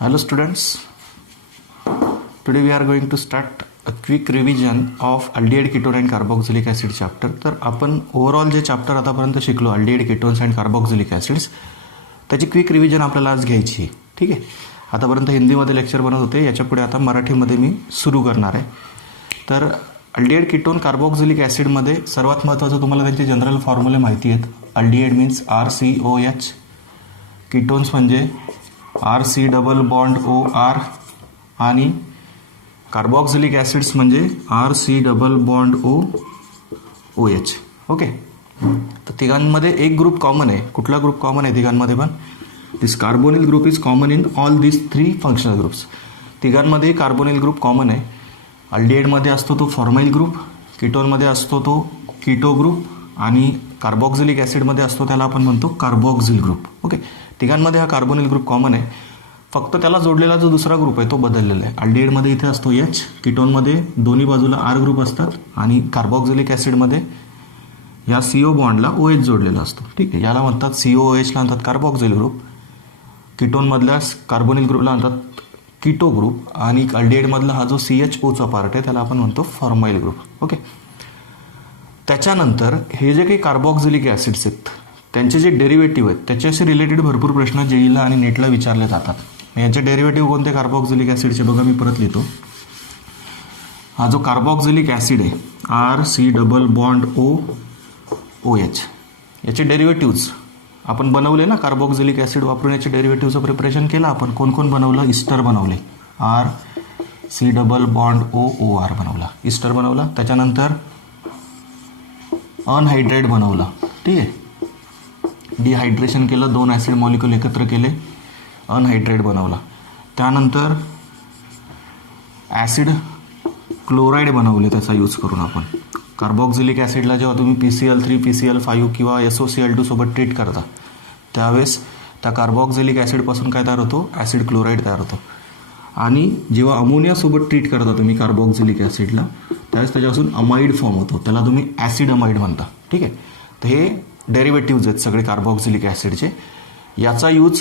Hello students, today we are going to start a quick revision of aldehyde ketone and carboxylic acid chapter. तर आपण overall जे chapter आतापर्यंत शिकलो aldehyde ketones and carboxylic acids त्याची quick revision आपल्याला आज घ्यायची आहे. ठीक आहे, आतापर्यंत हिंदीमध्ये लेक्चर बनवत होते, याच्यापुढे आता मराठीमध्ये मी सुरू करणार आहे. तर aldehyde ketone कार्बोक्सिलिक ॲसिडमध्ये सर्वात महत्त्वाचं तुम्हाला त्यांचे जनरल फॉर्म्युले माहिती आहेत. aldehyde मीन्स RCOH, कीटोन्स म्हणजे RC डबल बॉन्ड OR आणि कार्बोक्सिलिक ॲसिड्स म्हणजे RC double bond OH. Okay, तर तिघांमध्ये एक ग्रुप कॉमन आहे. कुठला ग्रुप कॉमन आहे तिघांमध्ये? पण this carbonyl group is common in all this three functional groups. तिघांमध्ये कार्बोनिल ग्रुप कॉमन आहे. अल्डिहाइडमध्ये असतो तो फॉर्माइल ग्रुप, कीटोनमध्ये असतो तो कीटो ग्रुप आणि कार्बोक्सिलिक ॲसिडमध्ये असतो त्याला आपण म्हणतो कार्बोक्सिल ग्रुप. ओके, तिघांमध्ये हा कार्बोनिल ग्रुप कॉमन आहे, फक्त त्याला जोडलेला जो दुसरा ग्रुप आहे तो बदललेला आहे. अल्डिहाइडमध्ये इथे असतो H, कीटोनमध्ये दोन्ही बाजूला R ग्रुप असतात आणि कार्बोक्सिलिक ॲसिडमध्ये या CO बॉन्डला OH जोडलेला असतो. ठीक आहे, याला म्हणतात COOHला म्हणतात कार्बोक्सिल ग्रुप, कीटोनमधल्या कार्बोनिल ग्रुपला म्हणतात कीटो ग्रुप आणि अल्डिहाइडमधला हा जो CHOचा पार्ट आहे त्याला आपण म्हणतो फॉर्माइल ग्रुप. ओके, त्याच्यानंतर हे जे काही कार्बोक्सिलिक ॲसिड्स आहेत त्यांचे जे डेरिव्हेटिव्ह आहेत त्याच्याशी रिलेटेड भरपूर प्रश्न जेईला आणि नेटला विचारले जातात. यांचे डेरिव्हेटिव्ह कोणते कार्बोक्सिलिक ॲसिडचे बघा, मी परत लिहितो. हा जो कार्बोक्सिलिक ॲसिड आहे RC डबल बॉन्ड OH, याचे डेरिव्हेटिव्ह्ज आपण बनवले ना. कार्बोक्सिलिक ॲसिड वापरून याचे डेरिव्हेटिव्हचं प्रिपरेशन केलं आपण. कोण कोण बनवलं? इस्टर बनवले, RC डबल बॉन्ड OR बनवला, इस्टर बनवला. त्याच्यानंतर अनहायड्रेट बनवला. ठीक आहे, डिहायड्रेशन केलं, दोन ॲसिड मॉलिक्युल एकत्र केले, अनहायड्रेट बनवला. त्यानंतर ॲसिड क्लोराईड बनवले त्याचा यूज करून आपण. कार्बोक्सिलिक ॲसिडला जेव्हा तुम्ही PCl3, PCl5 किंवा SOCl2 सोबत ट्रीट करता त्यावेळेस त्या कार्बोक्सिलिक ॲसिडपासून काय तयार होतो? ॲसिड क्लोराईड तयार होतो. आणि जेव्हा अमोनियासोबत ट्रीट करता तुम्ही कार्बोक्सिलिक ॲसिडला त्यावेळेस त्याच्यापासून अमाइड फॉर्म होतो, त्याला तुम्ही ॲसिड अमाइड म्हणता. ठीक आहे, तर हे डेरिव्हेटिव्ज आहेत सगळे कार्बोक्सिलिक ॲसिडचे. यांचा यूज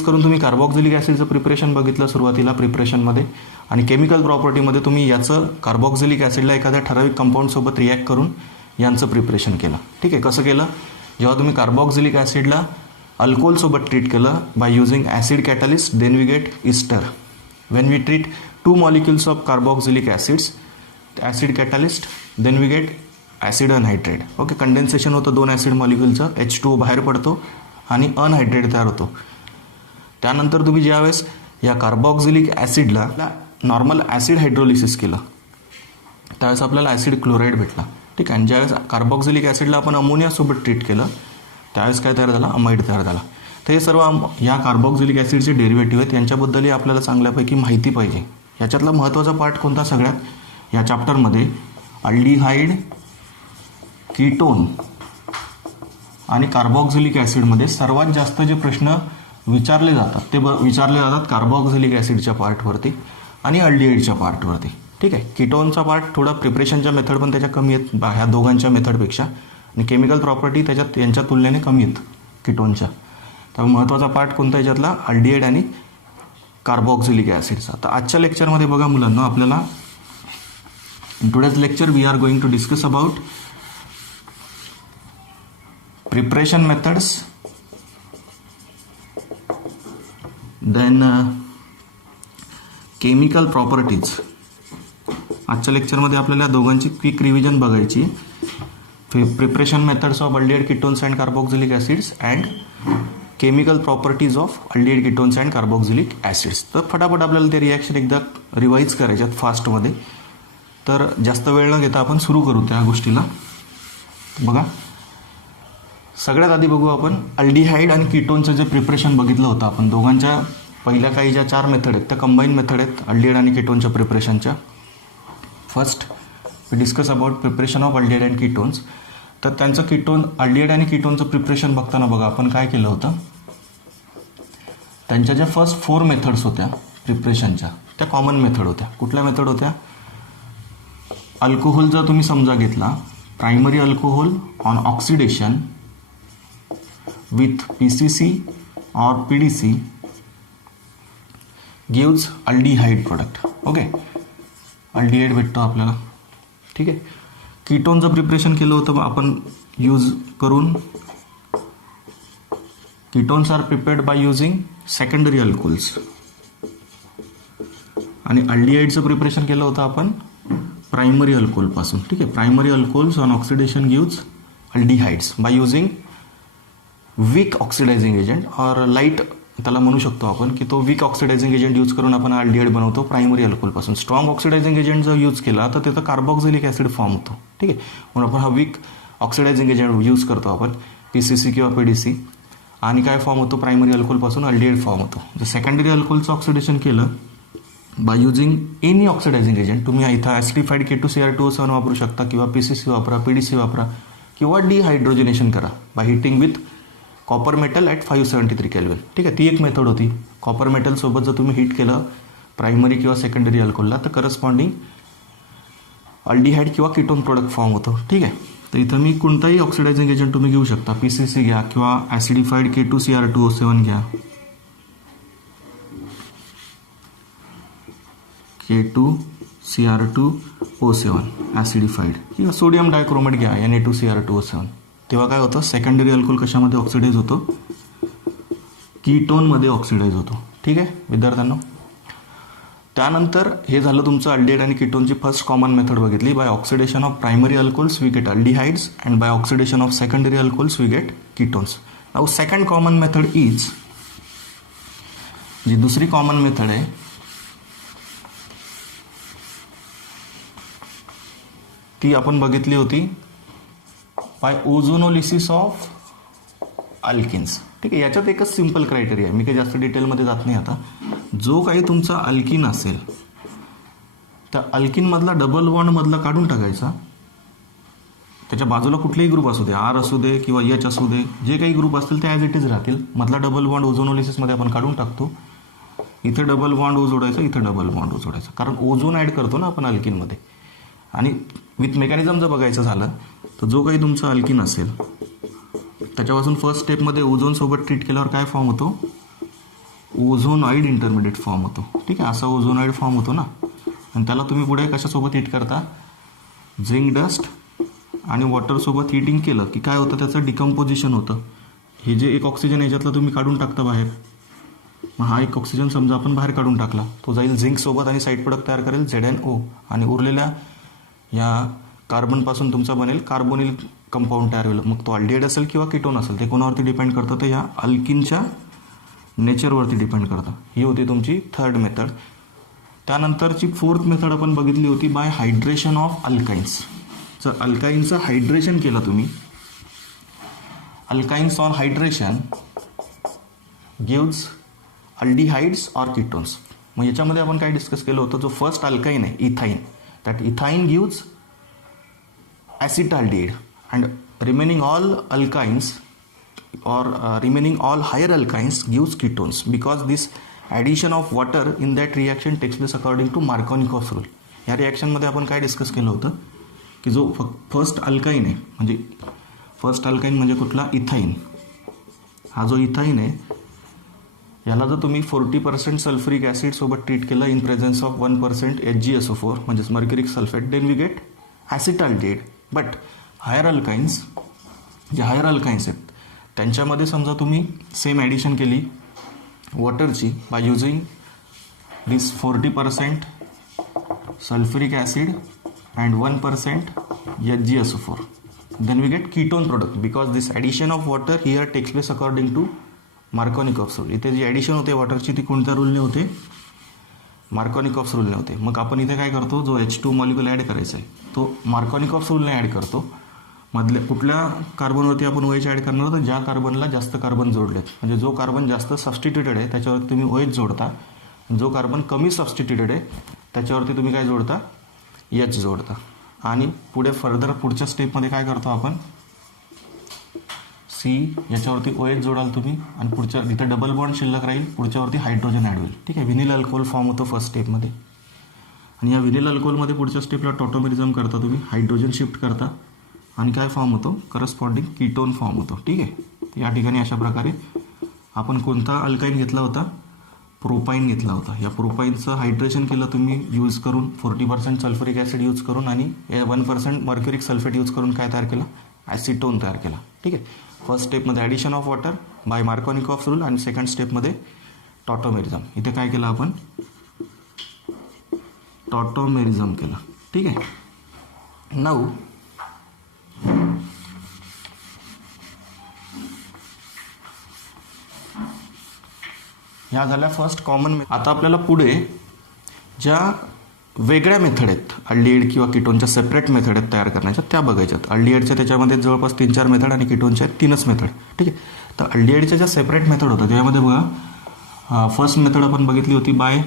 करून तुम्ही कार्बोक्सिलिक ॲसिडचं प्रिपरेशन बघितलं सुरुवातीला प्रिपरेशनमध्ये, आणि केमिकल प्रॉपर्टीमध्ये तुम्ही याचं कार्बोक्सिलिक ॲसिडला एखाद्या ठराविक कंपाऊंडसोबत रिॲक्ट करून यांचं प्रिपरेशन केलं. ठीक आहे, कसं केलं? जेव्हा तुम्ही कार्बोक्सिलिक ॲसिडला अल्कोहोलसोबत ट्रीट केलं by using acid catalyst, then we get ester. When we treat 2 molecules of carboxylic acids, acid catalyst, then we get acid anhydride. Okay, condensation होतं दोन ॲसिड मॉलिक्युलचं, H2O बाहेर पडतो आणि अनहायड्रेट तयार होतो. त्यानंतर तुम्ही ज्यावेळेस या कार्बोक्सिलिक ॲसिडला नॉर्मल ॲसिड हायड्रोलिसिस केलं त्यावेळेस आपल्याला ॲसिड क्लोराईड भेटला. ठीक आहे, आणि ज्यावेळेस कार्बोक्सिलिक ॲसिडला आपण अमोनियासोबत ट्रीट केलं त्यावेळेस काय तयार झाला? अमाइड तयार झाला. तर हे सर्व या कार्बोक्सिलिक ॲसिडचे डेरिव्हेटिव्ह आहेत, यांच्याबद्दलही आपल्याला चांगल्यापैकी माहिती पाहिजे. याच्यातला महत्त्वाचा पार्ट कोणता सगळ्यात या चॅप्टरमध्ये? अल्डिहाइड, कीटोन आणि कार्बोक्सिलिक ॲसिडमध्ये सर्वात जास्त जे प्रश्न विचारले जातात ते विचारले जातात कार्बोक्सिलिक ॲसिडच्या पार्टवरती आणि अल्डिहाइडच्या पार्टवरती. ठीक आहे, कीटोनचा पार्ट थोडा प्रिपरेशनच्या मेथड पण त्याच्या कमी आहेत ह्या दोघांच्या मेथडपेक्षा, आणि केमिकल प्रॉपर्टी त्याच्यात यांच्या तुलनेने कमी आहेत कीटोनच्या. त्यामुळे महत्त्वाचा पार्ट कोणता याच्यातला? अल्डिहाइड आणि कार्बोक्सिलिक ॲसिडचा. तर आजच्या लेक्चरमध्ये बघा मुलांना, आपल्याला in today's lecture we are going to discuss about preparation methods, then chemical properties. आजच्या लेक्चरमध्ये आपल्याला दोघांची क्विक रिव्हिजन बघायची. Preparation methods of aldehyde ketones and carboxylic acids and chemical properties of aldehyde ketones and carboxylic acids. तर फटाफट आपल्याला ते reaction एकदा रिवाईज करायच्यात फास्टमध्ये. तर जास्त वेळ न घेता आपण सुरू करू त्या गोष्टीला. बघा, सगळ्यात आधी बघू आपण अल्डिहाइड आणि कीटोनचं जे प्रिपरेशन बघितलं होतं आपण. दोघांच्या पहिल्या काही ज्या 4 मेथड आहेत त्या कंबाईन मेथड आहेत अल्डिहाइड आणि कीटोनच्या प्रिपरेशनच्या. First we discuss about preparation of aldehyde and ketones. तर त्यांचं अल्डिहाइड आणि कीटोनचं प्रिपरेशन बघताना बघा आपण काय केलं होतं. त्यांच्या ज्या फर्स्ट 4 मेथड्स होत्या प्रिपरेशनच्या त्या कॉमन मेथड होत्या. कुठल्या मेथड होत्या? अल्कोहोल जर तुम्ही समजा घेतला, primary alcohol on oxidation with PCC or PDC gives aldehyde product. Okay, aldehyde भेटतो आपल्याला. ठीक आहे. कीटोनचं प्रिपरेशन केलं होतं आपण यूज करून. Ketones are prepared by using secondary alcohols. आणि अल्डिहाइडचं प्रिपरेशन केलं होतं आपण प्रायमरी अल्कोहोलपासून. ठीक आहे. Primary alcohols on oxidation gives aldehydes by using weak oxidizing agent or light त्याला म्हणू शकतो आपण की तो वीक ऑक्सिडायझिंग एजंट यूज करून आपण अल्डिहाइड बनवतो प्रायमरी अल्कोहोलपासून. स्ट्रॉंग ऑक्सिडायझिंग एजंट जर यूज केला तर त्याचा कार्बॉक्झिलिक ॲसिड फॉर्म होतो. ठीक आहे. म्हणून आपण हा वीक ऑक्सिडायझिंग एजंट यूज करतो आपण PCC किंवा PDC. आणि काय फॉर्म होतो प्रायमरी अल्कोहोलपासून अल्डिहाइड फॉर्म होतो. जर सेकंडरी अल्कोहोलचं ऑक्सिडेशन केलं by using any oxidizing agent, तुम्ही इथं ॲसिडिफाईड K2Cr2O7 वापरू शकता किंवा PCC वापरा, PDC वापरा किंवा डिहायड्रोजनेशन करा by heating with copper metal at 573 kelvin. ठीक आहे. ती एक मेथड होती. कॉपर मेटलसोबत जर तुम्ही हिट केलं प्रायमरी किंवा सेकंडरी अल्कोहोलला तर करस्पॉन्डिंग अल्डिहाइड किंवा कीटोन प्रोडक्ट फॉर्म होतो. ठीक आहे. तर इथं मी कोणताही ऑक्सिडायझिंग एजंट तुम्ही घेऊ शकता. PCC घ्या किंवा ॲसिडिफाईड K2Cr2O7 घ्या, K2Cr2O7 ॲसिडिफाईड किंवा सोडियम डायक्रोमेट घ्या Na2Cr2O7. तेव्हा काय होतं सेकंडरी अल्कोहोल कशामध्ये ऑक्सिडाईज होतो? कीटोनमध्ये ऑक्सिडाईज होतो. ठीक आहे विद्यार्थ्यांनो. त्यानंतर हे झालं तुमचं अल्डिहाइड आणि कीटोनची फर्स्ट कॉमन मेथड बघितली. By oxidation of primary alcohols we get aldehydes and by oxidation of secondary alcohols we get ketones. Now second common method is, जी दुसरी कॉमन मेथड आहे ती आपण बघितली होती बाय ओझोनोलिसिस ऑफ अल्किन्स. ठीक आहे. याच्यात एकच सिंपल क्रायटेरिया आहे, मी काही जास्त डिटेलमध्ये जात नाही आता. जो काही तुमचा अल्किन असेल त्या अल्किनमधला डबल बॉन्डमधला काढून टाकायचा. त्याच्या बाजूला कुठलेही ग्रुप असू दे, R असू दे किंवा H असू दे, जे काही ग्रुप असतील ते ॲज इट इज राहतील. मधला डबल बॉन्ड ओझोनोलिसिसमध्ये आपण काढून टाकतो. इथे डबल बॉन्ड ओ जोडायचा, इथे डबल बॉन्ड ओ जोडायचा, कारण ओझोन ॲड करतो ना आपण अल्किनमध्ये. आणि विथ मेकॅनिझम जर बघायचं झालं तर जो काही तुमचा अल्किन असेल त्याच्यापासून फर्स्ट स्टेपमध्ये ओझोनसोबत ट्रीट केल्यावर काय फॉर्म होतो? ओझोनॉइड इंटरमिडिएट फॉर्म होतो. ठीक आहे. असा ओझोनॉइड फॉर्म होतो ना. आणि त्याला तुम्ही पुढे कशासोबत हिट करता? झिंक डस्ट आणि वॉटरसोबत हिटिंग केलं की काय होतं? त्याचं डिकम्पोजिशन होतं. हे जे एक ऑक्सिजन याच्यातलं तुम्ही काढून टाकता बाहेर, मग हा एक ऑक्सिजन समजा आपण बाहेर काढून टाकला, तो जाईल झिंकसोबत आणि साईड प्रोडक्ट तयार करेल ZnO आणि उरलेल्या या कार्बनपासून तुमचा बनेल कार्बोनिल कंपाऊंड तयार होईल. मग तो अल्डिहाइड असेल किंवा कीटोन असेल ते कोणावरती डिपेंड करतं? तर ह्या अल्किनच्या नेचरवरती डिपेंड करतं. ही होती तुमची थर्ड मेथड. त्यानंतरची फोर्थ मेथड आपण बघितली होती बाय हायड्रेशन ऑफ अल्काइन्स. जर अल्काइनचं हायड्रेशन केलं तुम्ही, alkynes on hydration gives aldehydes or ketones. मग याच्यामध्ये आपण काय डिस्कस केलं होतं? जो फर्स्ट अल्काइन आहे ethyne, that ethyne gives acetaldehyde and remaining all alkynes or remaining all higher alkynes gives ketones because this addition of water in that reaction takes place according to Markovnikov's rule. या रिॲक्शनमध्ये आपण काय discuss केलं होतं की जो first alkyne आहे, म्हणजे first alkyne म्हणजे कुठला? इथाइन. हा जो इथाइन आहे याला जर तुम्ही 40% सल्फ्युरिक ॲसिड सोबत ट्रीट केलं इन प्रेझन्स ऑफ 1% HgSO4 म्हणजेच mercuric sulphate, then we get acetaldehyde. But higher alkynes, जे हायर अल्काइन्स आहेत त्यांच्यामध्ये समजा तुम्ही सेम ॲडिशन केली वॉटरची by using this 40% sulphuric acid and 1% HgSO4, then we get ketone product because this addition of water here takes place according to Markovnikov's rule. इथे जी addition होते वॉटरची ती कोणत्या रूलने होते? मार्कोनिकॉफ्स रूलने होते. मग आपण इथे काय करतो? जो H2 मॉलिक्युल ॲड करायचा आहे तो मार्कोनिकॉफ्स रूलने ॲड करतो. मधल्या कुठल्या कार्बनवरती आपण OH ॲड करणार? तर ज्या कार्बनला जास्त कार्बन जोडलेत, म्हणजे जो कार्बन जास्त सबस्टिट्युटेड आहे त्याच्यावरती तुम्ही OH जोडता. जो कार्बन कमी सबस्टिट्युटेड आहे त्याच्यावरती तुम्ही काय जोडता? H जोडता. आणि पुढे फर्दर पुढच्या स्टेपमध्ये काय करतो आपण? C याच्यावरती OH जोडाल तुम्ही आणि पुढच्या इथं डबल बॉन्ड शिल्लक राहील, पुढच्यावरती हायड्रोजन ॲड होईल. ठीक आहे. व्हिनिल अल्कोहोल फॉर्म होतो फर्स्ट स्टेपमध्ये. आणि या व्हिनिल अल्कोहोलमध्ये पुढच्या स्टेपला टॉटोमेरिझम करता तुम्ही, हायड्रोजन शिफ्ट करता आणि काय फॉर्म होतो? करस्पॉन्डिंग कीटोन फॉर्म होतो. ठीक आहे. या ठिकाणी अशा प्रकारे आपण कोणता अल्काइन घेतला होता? प्रोपाईन घेतला होता. या प्रोपाईनचं हायड्रेशन केलं तुम्ही यूज करून 40% सल्फ्युरिक ॲसिड यूज करून आणि 1% मर्क्युरिक सल्फेट यूज करून काय तयार केलं, ॲसिटोन तयार केला. ठीक आहे. फर्स्ट स्टेपमध्ये addition of water by Markovnikov's rule आणि सेकंड स्टेपमध्ये टॉटोमेरिझम. इथे काय केलं आपण, टॉटोमेरिझम केलं. ठीक आहे. नाऊ ह्या झाल्या फर्स्ट कॉमन. आता आपल्याला पुढे ज्या वेगळ्या मेथड आहेत अल्डिहाइड किंवा कीटोनच्या सेपरेट मेथड आहेत तयार करण्याच्या, त्या बघायच्यात. अल्डिहाइडच्या त्याच्यामध्ये जवळपास 3-4 मेथड आणि कीटोनच्या 3च मेथड. ठीक आहे. तर अल्डिहाइडच्या ज्या सेपरेट मेथड होत्या त्याच्यामध्ये बघा, फर्स्ट मेथड आपण बघितली होती by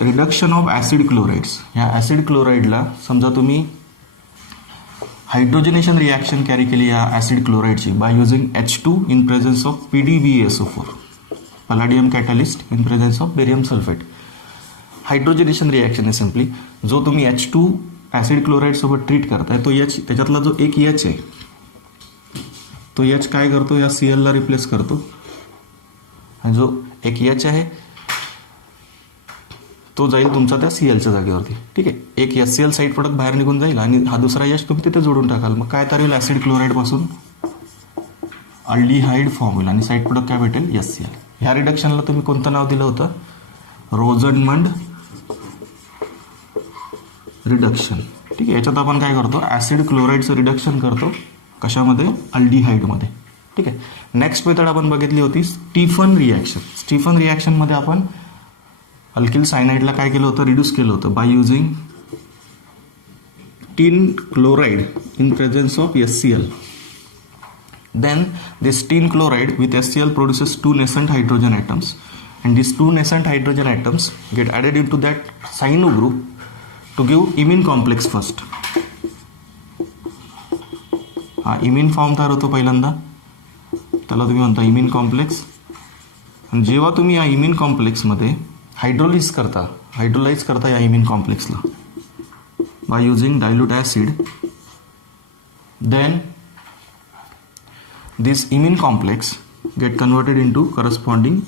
reduction of acid chlorides. ह्या ॲसिड क्लोराइडला समजा तुम्ही हायड्रोजनेशन रिॲक्शन कॅरी केली या ॲसिड क्लोराइडची by using H2 in presence of PDBaSO4, palladium catalyst in presence of barium sulphate. Hydrogenation reaction आहे सिम्पली. जो तुम्ही H2 ॲसिड क्लोराईडसोबत ट्रीट करताय तो H, त्याच्यातला जो एक H आहे तो H काय करतो, या Cl ला रिप्लेस करतो. आणि जो एक H आहे तो जाईल तुमचा त्या Clच्या जागेवरती. ठीक आहे. एक HCl साईड प्रोडक्ट बाहेर निघून जाईल आणि हा दुसरा H तुम्ही तिथे जोडून टाकाल. मग काय तयार होईल, ॲसिड क्लोराईडपासून अल्डिहाइड फॉर्म होईल आणि साईड प्रोडक्ट काय भेटेल, HCl. ह्या रिडक्शनला तुम्ही कोणतं नाव दिलं होतं, रोझनमंड रिडक्शन. ठीक आहे. याच्यात आपण काय करतो, ॲसिड क्लोराईडचं रिडक्शन करतो. कशामध्ये, अल्डिहाइडमध्ये. ठीक आहे. नेक्स्ट मेथड आपण बघितली होती स्टीफन रिॲक्शन. स्टीफन रिॲक्शनमध्ये आपण अल्किल सायनाइडला काय केलं होतं, रिड्यूस केलं होतं by using tin chloride in presence of HCl. Then this tin chloride with HCl produces 2 nascent hydrogen atoms, and these 2 nascent hydrogen atoms get added into that cyano group to give imine complex first. हा इमिन form तयार होतो पहिल्यांदा, त्याला तुम्ही म्हणता इमिन complex. आणि जेव्हा तुम्ही या इमिन कॉम्प्लेक्समध्ये हायड्रोलाइज करता या इमिन कॉम्प्लेक्सला by using dilute acid, then this imine complex get converted into corresponding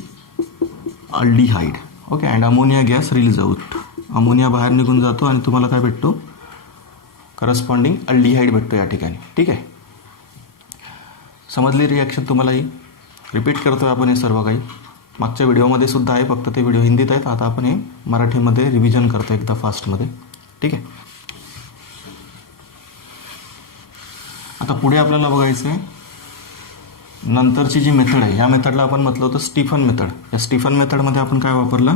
aldehyde. Okay, and ammonia gas release out. Ammonia बाहेर निघून जातो आणि तुम्हाला काय भेटतो, करस्पॉन्डिंग अल्डिहाइड भेटतो या ठिकाणी. ठीक आहे. समजली रिॲक्शन तुम्हाला ही. रिपीट करतोय आपण हे सर्व काही. मागच्या व्हिडिओमध्ये सुद्धा आहे, फक्त ते व्हिडिओ हिंदीत आहेत. आता आपण हे मराठीमध्ये रिव्हिजन करतो एकदा फास्टमध्ये. ठीक आहे. आता पुढे आपल्याला बघायचं आहे नंतरची जी मेथड आहे. ह्या मेथडला आपण म्हटलं होतं स्टीफन मेथड. या स्टीफन मेथडमध्ये आपण काय वापरला,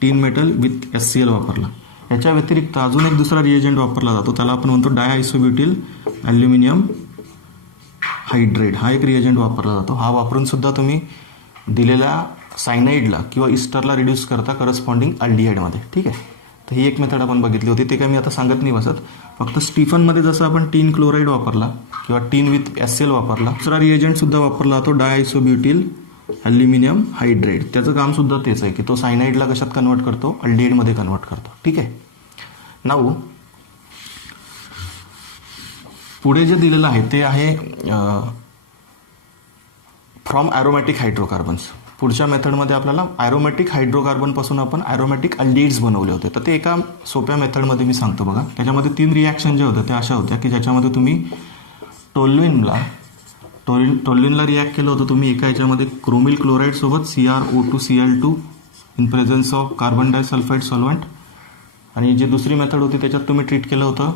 टीन मेटल विथ HCl वापरला. याच्या व्यतिरिक्त अजून एक दुसरा रिएजंट वापरला जातो, त्याला आपण म्हणतो डायआयसोब्युटिल ॲल्युमिनियम हायड्रेट. हा एक रिएजंट वापरला जातो. हा वापरून सुद्धा तुम्ही दिलेल्या सायनाइडला किंवा इस्टरला रिड्यूस करता करस्पॉन्डिंग अल्डिहाइडमध्ये. ठीक आहे. तर ही एक मेथड आपण बघितली होती. ते काय मी आता सांगत नाही बसत. फक्त स्टीफनमध्ये जसं आपण टीन क्लोराईड वापरला किंवा टीन विथ HCl वापरला, दुसरा रिएजंट सुद्धा वापरला जातो डायआयसोब्युटिल ॲल्युमिनियम हायड्रेट. त्याचं काम सुद्धा तेच आहे की तो सायनाइडला कशात कन्वर्ट करतो, अल्डिहाइडमध्ये कन्वर्ट करतो. ठीक आहे. नाऊ पुढे जे दिलेलं आहे ते आहे फ्रॉम ॲरोमॅटिक हायड्रोकार्बन्स. पुढच्या मेथडमध्ये आपल्याला ॲरोमॅटिक हायड्रोकार्बनपासून आपण ॲरोमॅटिक अल्डिहाइड्स बनवले होते. तर ते एका सोप्या मेथडमध्ये मी सांगतो बघा. त्याच्यामध्ये 3 रिॲक्शन ज्या होत्या त्या अशा होत्या की ज्याच्यामध्ये तुम्ही टोल्युइनला रिॲक्ट केलं होतं तुम्ही एका याच्यामध्ये क्रोमिल क्लोराईडसोबत CrO2Cl2 in presence of carbon disulphide solvent. आणि जी दुसरी मेथड होती त्याच्यात तुम्ही ट्रीट केलं होतं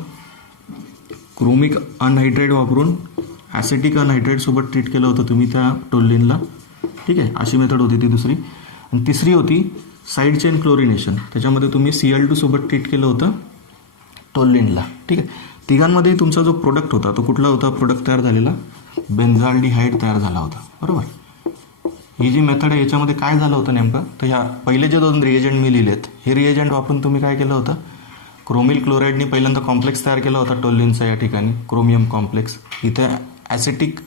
क्रोमिक अनहायड्रेट वापरून ॲसिटिक अनहायड्रेटसोबत ट्रीट केलं होतं तुम्ही त्या टोल्युइनला. ठीक आहे. अशी मेथड होती ती दुसरी. आणि तिसरी होती साईड चेन क्लोरिनेशन. त्याच्यामध्ये तुम्ही Cl2 सोबत ट्रीट केलं होतं टोल्युइनला. ठीक आहे. तिघांमध्ये तुमचा जो प्रोडक्ट होता तो कुठला होता, प्रोडक्ट तयार झालेला बेन्झाल्डिहाइड तयार झाला होता. बरोबर. ही जी मेथड आहे याच्यामध्ये काय झालं होतं नेमकं, तर ह्या पहिले जे 2 रिएजंट मी लिहिलेत हे रिएजंट वापरून तुम्ही काय केलं होतं, क्रोमिल क्लोराईडनी पहिल्यांदा कॉम्प्लेक्स तयार केला होता टोल्युइनचा या ठिकाणी, क्रोमियम कॉम्प्लेक्स. इथे ॲसिटिक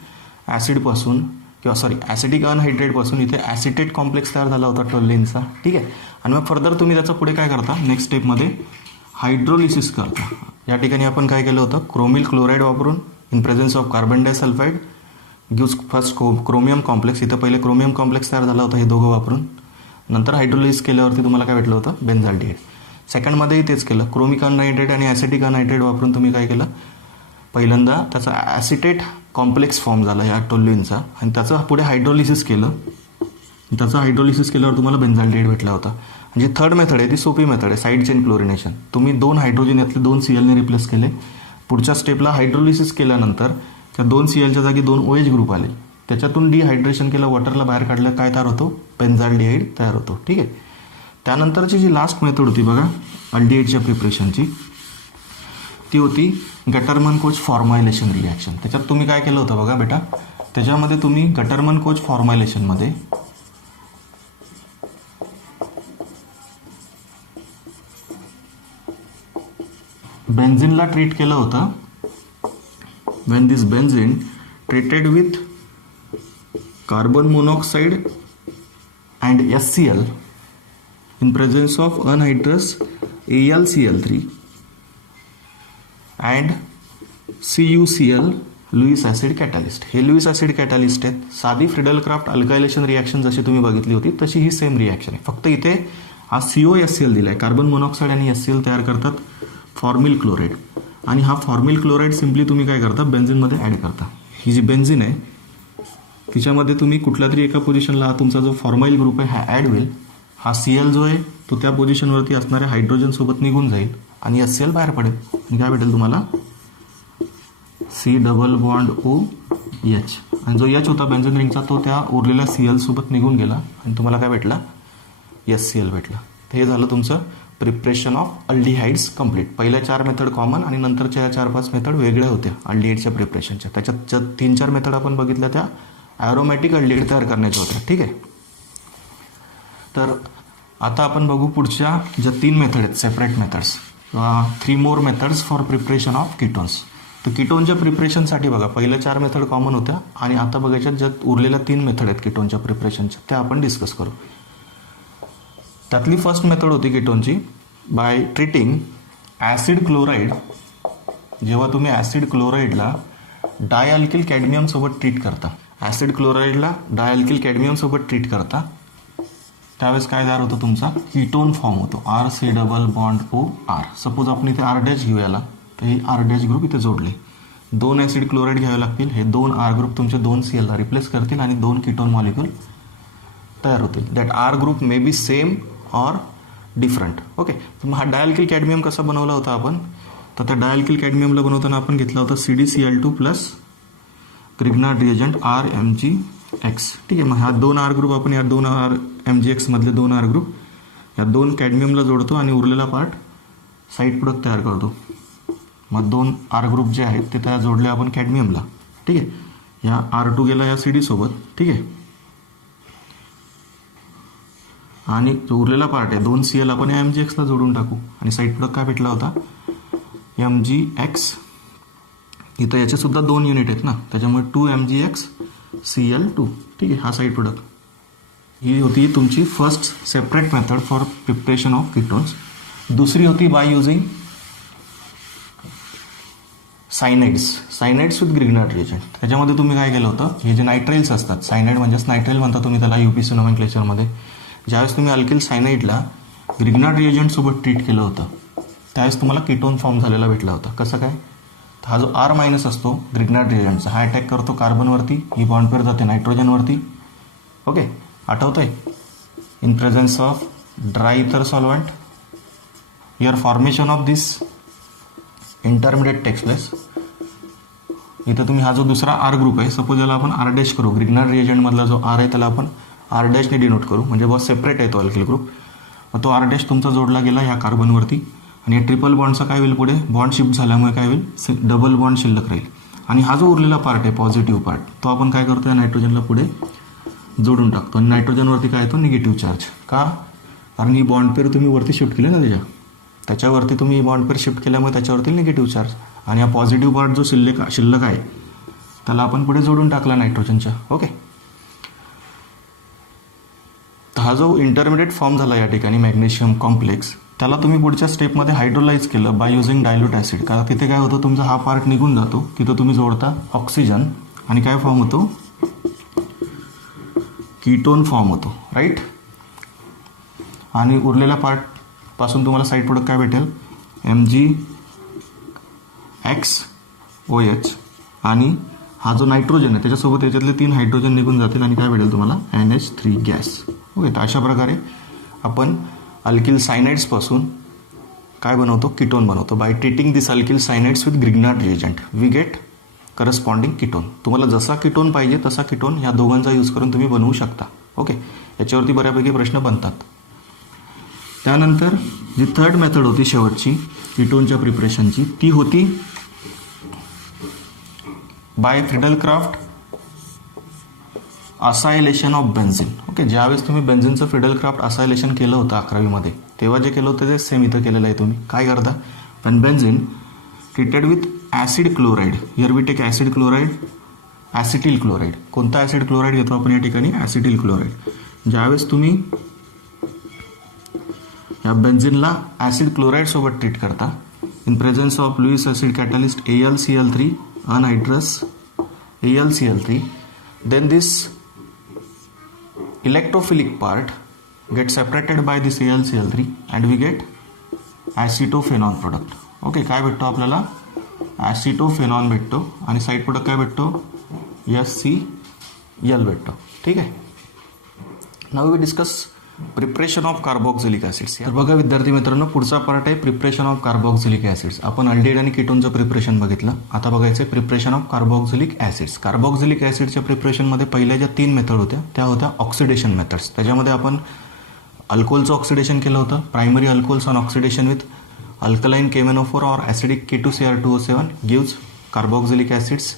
ॲसिडपासून ॲसिटिक अनहायड्रेटपासून इथे ॲसिटेट कॉम्प्लेक्स तयार झाला होता टोल्युइनचा. ठीक आहे. आणि मग फर्दर तुम्ही त्याचा पुढे काय करता, नेक्स्ट स्टेपमध्ये हायड्रोलिसिस करता. या ठिकाणी आपण काय केलं होतं, क्रोमिल क्लोराईड वापरून in presence of carbon disulphide gives first chromium complex. इथं पहिले क्रोमियम कॉम्प्लेक्स तयार झाला होता हे दोघं वापरून. नंतर हायड्रोलिसिस केल्यावरती तुम्हाला काय भेटलं होतं, बेन्झाल्डिहाइड. सेकंडमध्येही तेच केलं, क्रोमिक अनहायड्रेट आणि ॲसिटिक अनहायड्रेट वापरून तुम्ही काय केलं, पहिल्यांदा त्याचा ॲसिटेट कॉम्प्लेक्स फॉर्म झाला या टोल्युइनचा आणि त्याचं पुढे हायड्रोलिसिस केलं. त्याचं हायड्रोलिसिस केल्यावर तुम्हाला बेन्झाल्डिहाइड भेटला होता. म्हणजे थर्ड मेथड आहे ती सोपी मेथड आहे, साईड चेन क्लोरिनेशन. तुम्ही 2 हायड्रोजन यातले 2 CLने रिप्लेस केले. पुढच्या स्टेपला हायड्रोलिसिस केल्यानंतर त्या 2 CLच्या जागी 2 OH ग्रुप आले, त्याच्यातून डिहायड्रेशन केलं, वॉटरला बाहेर काढलं, काय तयार होतो, बेन्झाल्डिहाइड तयार होतो. ठीक आहे. त्यानंतरची जी लास्ट मेथड होती बघा अल्डिहाइडच्या प्रिपरेशनची, ती होती गटरमन कोच फॉर्मायलेशन रिॲक्शन. त्याच्यात तुम्ही काय केलं होतं बघा बेटा, त्याच्यामध्ये तुम्ही गटरमन कोच फॉर्मायलेशनमध्ये बेन्झिनला ट्रीट केलं होतं. when this benzene treated with carbon monoxide and HCl in presence of anhydrous AlCl3 and CuCl Lewis acid catalyst. हे लुईस ॲसिड कॅटॅलिस्ट आहेत. साधी फ्रिडल क्राफ्ट अल्कायलेशन रिॲक्शन जशी तुम्ही बघितली होती तशी ही सेम रिॲक्शन आहे, फक्त इथे हा COHCl दिला आहे. कार्बन मोनॉक्साईड आणि HCl तयार करतात फॉर्मिल क्लोराईड आणि हा फॉर्मिल क्लोराईड सिम्पली तुम्ही काय करता, बेन्झिनमध्ये ॲड करता. ही जी बेन्झिन आहे तिच्यामध्ये तुम्ही कुठल्या तरी एका पोझिशनला हा तुमचा जो फॉर्माइल ग्रुप आहे हा ॲड होईल. हा Cl जो आहे तो त्या पोझिशनवरती असणाऱ्या हायड्रोजनसोबत निघून जाईल आणि HCl बाहेर पडेल आणि काय भेटेल तुम्हाला, C डबल बॉन्ड OH. आणि जो H होता बेन्झिन रिंगचा तो त्या उरलेल्या Cl सोबत निघून गेला आणि तुम्हाला काय भेटला, HCl भेटला. हे झालं तुमचं प्रिपरेशन ऑफ अल्डिहाइड्स कंप्लीट. पहिल्या 4 मेथड कॉमन आणि नंतरच्या 4-5 मेथड वेगळ्या होत्या अल्डिहाइडच्या प्रिपरेशनच्या. त्याच्यात ज्या 3-4 मेथड आपण बघितल्या त्या ॲरोमॅटिक अल्डिहाइड तयार करण्याच्या होत्या. ठीक आहे. तर आता आपण बघू पुढच्या ज्या 3 मेथड आहेत separate methods, 3 more methods for preparation of ketones. तर कीटोनच्या प्रिपरेशनसाठी बघा पहिल्या 4 मेथड कॉमन होत्या आणि आता बघायच्या ज्या उरलेल्या 3 मेथड आहेत कीटोनच्या प्रिपरेशनच्या त्या आपण डिस्कस करू. त्यातली फर्स्ट मेथड होती कीटोनची बाय ट्रीटिंग ॲसिड क्लोराईड. जेव्हा तुम्ही ॲसिड क्लोराईडला डायअल्किल कॅडमियमसोबत ट्रीट करता, ॲसिड क्लोराईडला डायअल्किल कॅडमियमसोबत ट्रीट करता, त्यावेळेस काय तयार होतो तुमचा कीटोन फॉर्म होतो, RC double bond OR. Suppose आपण इथे R डॅश घेऊया, तर हे R डॅश ग्रुप इथे जोडले. 2 ॲसिड क्लोराईड घ्यावे लागतील, हे 2 R ग्रुप तुमचे 2 Cl ला रिप्लेस करतील आणि 2 कीटोन मॉलिक्यूल तयार होतील. That R group may be same or different. Okay. तर हा डायअल्किल कॅडमियम कसा बनवला होता आपण, तर त्या डायअल्किल कॅडमियमला बनवताना आपण घेतला होता CdCl2 plus Grignard reagent RMgX. ठीक आहे. मग हा 2 R ग्रुप आपण या 2 RMgX मधले 2 R ग्रुप या 2 कॅडमियमला जोडतो आणि उरलेला पार्ट साईड प्रोडक्ट तयार करतो. मग 2 R ग्रुप जे आहेत ते त्या जोडले आपण कॅडमियमला. ठीक आहे. या R2 गेला या CD सोबत. ठीक आहे. आणि जो उरलेला पार्ट आहे 2 Cl आपण या MgX ला जोडून टाकू आणि साईड प्रोडक्ट काय भेटला होता, MgX. इथं याचे सुद्धा 2 युनिट आहेत ना, त्याच्यामुळे 2 MgX Cl2. ठीक आहे. हा साईड प्रोडक्ट. ही होती तुमची first separate method for preparation of ketones. दुसरी होती by using cyanides with Grignard reagent. त्याच्यामध्ये तुम्ही काय केलं होतं, हे जे नायट्राइल्स असतात, सायनाइड म्हणजेच नायट्राइल म्हणता तुम्ही त्याला UPC नोमेनक्लेचरमध्ये. ज्यावेळेस तुम्ही अल्किल सायनाइडला ग्रिग्नार्ड रिएजंटसोबत ट्रीट केलं होतं त्यावेळेस तुम्हाला कीटोन फॉर्म झालेला भेटला होता. कसं काय, हा जो R मायनस असतो ग्रिग्नार्ड रिएजंटचा हा अटॅक करतो कार्बनवरती, ही बॉन्ड पेअर जाते नायट्रोजनवरती. ओके. आठवतं आहे, in presence of dry ether solvent here formation of this intermediate takes place. इथं तुम्ही हा जो दुसरा R ग्रुप आहे, सपोज याला आपण R डॅश करू, ग्रिग्नार्ड रिएजंटमधला जो R आहे त्याला आपण R डॅशने डिनोट करू, म्हणजे बॉस सेपरेट आहे तो अल्किल ग्रुप. मग तो R डॅश तुमचा जोडला गेला ह्या कार्बनवरती आणि या ट्रिपल बॉन्डचा काय होईल, पुढे बॉन्ड शिफ्ट झाल्यामुळे काय होईल, डबल बॉन्ड शिल्लक राहील. आणि हा जो उरलेला पार्ट आहे पॉझिटिव्ह पार्ट तो आपण काय करतो, या नायट्रोजनला पुढे जोडून टाकतो आणि नायट्रोजनवरती काय येतो, निगेटिव्ह चार्ज. का, कारण ही बॉन्ड पेअर तुम्ही वरती शिफ्ट केली ना, त्याच्यावरती तुम्ही बॉन्ड पेअर शिफ्ट केल्यामुळे त्याच्यावरती निगेटिव्ह चार्ज आणि हा पॉझिटिव्ह पार्ट जो शिल्लक आहे त्याला आपण पुढे जोडून टाकला नायट्रोजनच्या. ओके. हा जो इंटरमिडिएट फॉर्म झाला या ठिकाणी मॅग्नेशियम कॉम्प्लेक्स, त्याला तुम्ही पुढच्या स्टेपमध्ये हायड्रोलाइज केलं बाय युझिंग डायल्यूट ॲसिड. कारण तिथे काय होतं, तुमचा हा पार्ट निघून जातो, तिथं तुम्ही जोडता ऑक्सिजन आणि काय फॉर्म होतो, कीटोन फॉर्म होतो. राईट. आणि उरलेल्या पार्टपासून तुम्हाला साईड प्रोडक्ट काय भेटेल, MgXOH आणि हा जो नायट्रोजन आहे त्याच्यासोबत याच्यातले 3 हायड्रोजन निघून जातील आणि काय भेटेल तुम्हाला, NH3 गॅस. ओके, तर अशा प्रकारे आपण अल्किल सायनाइड्सपासून काय बनवतो, कीटोन बनवतो. By treating this alkyl cyanides with Grignard reagent we get corresponding ketone. तुम्हाला जसा कीटोन पाहिजे तसा कीटोन ह्या दोघांचा यूज करून तुम्ही बनवू शकता. ओके, याच्यावरती बऱ्यापैकी प्रश्न बनतात. त्यानंतर जी थर्ड मेथड होती शेवटची कीटोनच्या प्रिपरेशनची, ती होती by Friedel Crafts acylation of benzene. Okay, ज्यावेळेस तुम्ही बेन्झिनचं फ्रिडलक्राफ्ट असायलेशन केलं होतं 11वीमध्ये, तेव्हा जे केलं होतं ते सेम इथं केलेलं आहे. तुम्ही काय करता, पण benzene treated with acid chloride, here we take acid chloride, acetyl chloride. कोणता ॲसिड क्लोराईड घेतो आपण या ठिकाणी, ॲसिटिल क्लोराईड. ज्यावेळेस तुम्ही या बेन्झिनला ॲसिड क्लोराईडसोबत ट्रीट करता in presence of Lewis acid catalyst AlCl3 anhydrous AlCl3, then this electrophilic part gets separated by this AlCl3 and we get acetophenone product. Okay, काय भेटतो आपल्याला, ॲसिटोफेनॉन भेटतो आणि साईड प्रोडक्ट काय भेटतो, HCl भेटतो. ठीक आहे. Now we discuss preparation of carboxylic acids. तर बघा विद्यार्थी मित्रांनो, पुढचा पार्ट आहे प्रिपरेशन ऑफ कार्बोक्सिलिक ॲसिड्स. आपण अल्डिहाइड आणि कीटोनचं प्रिपरेशन बघितलं. आता बघायचं आहे preparation of carboxylic acids. Carboxylic ॲसिडच्या प्रिपरेशनमध्ये पहिल्या ज्या 3 मेथड होत्या त्या होत्या ऑक्सिडेशन मेथड्स. त्याच्यामध्ये आपण अल्कोहोलचं ऑक्सिडेशन केलं होतं, primary alcohols on oxidation with alkaline KMnO4 और acidic K2Cr2O7 gives carboxylic acids.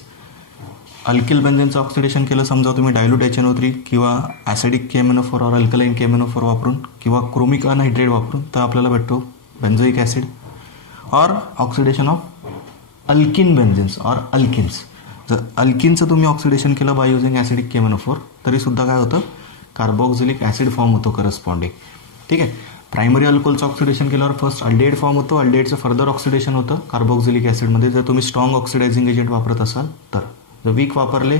Alkyl बेन्झिनचं ऑक्सिडेशन केलं समजा तुम्ही डायल्यूट HNO3 किंवा ॲसिडिक KMnO4 और अल्कलाइन KMnO4 वापरून किंवा क्रोमिक अनहायड्रेट वापरून, तर आपल्याला भेटतो बेन्झोइक ॲसिड. और ऑक्सिडेशन ऑफ अल्किन बेन्झिन्स और अल्किन्स. जर अल्किनचं तुम्ही ऑक्सिडेशन केलं बाय युझिंग ॲसिडिक KMnO4 तरीसुद्धा काय होतं, कार्बोक्सिलिक ॲसिड फॉर्म होतो करस्पॉन्डिंग. ठीक आहे. प्रायमरी अल्कोहोलचं ऑक्सिडेशन केल्यावर फर्स्ट अल्डिहाइड फॉर्म होतो, अल्डिहाइडचं फर्दर ऑक्सिडेशन होतं कार्बोक्सिलिक ॲसिडमध्ये जर तुम्ही स्ट्रॉंग ऑक्सिडायझिंग एजंट वापरत असाल तर. जर वीक वापरले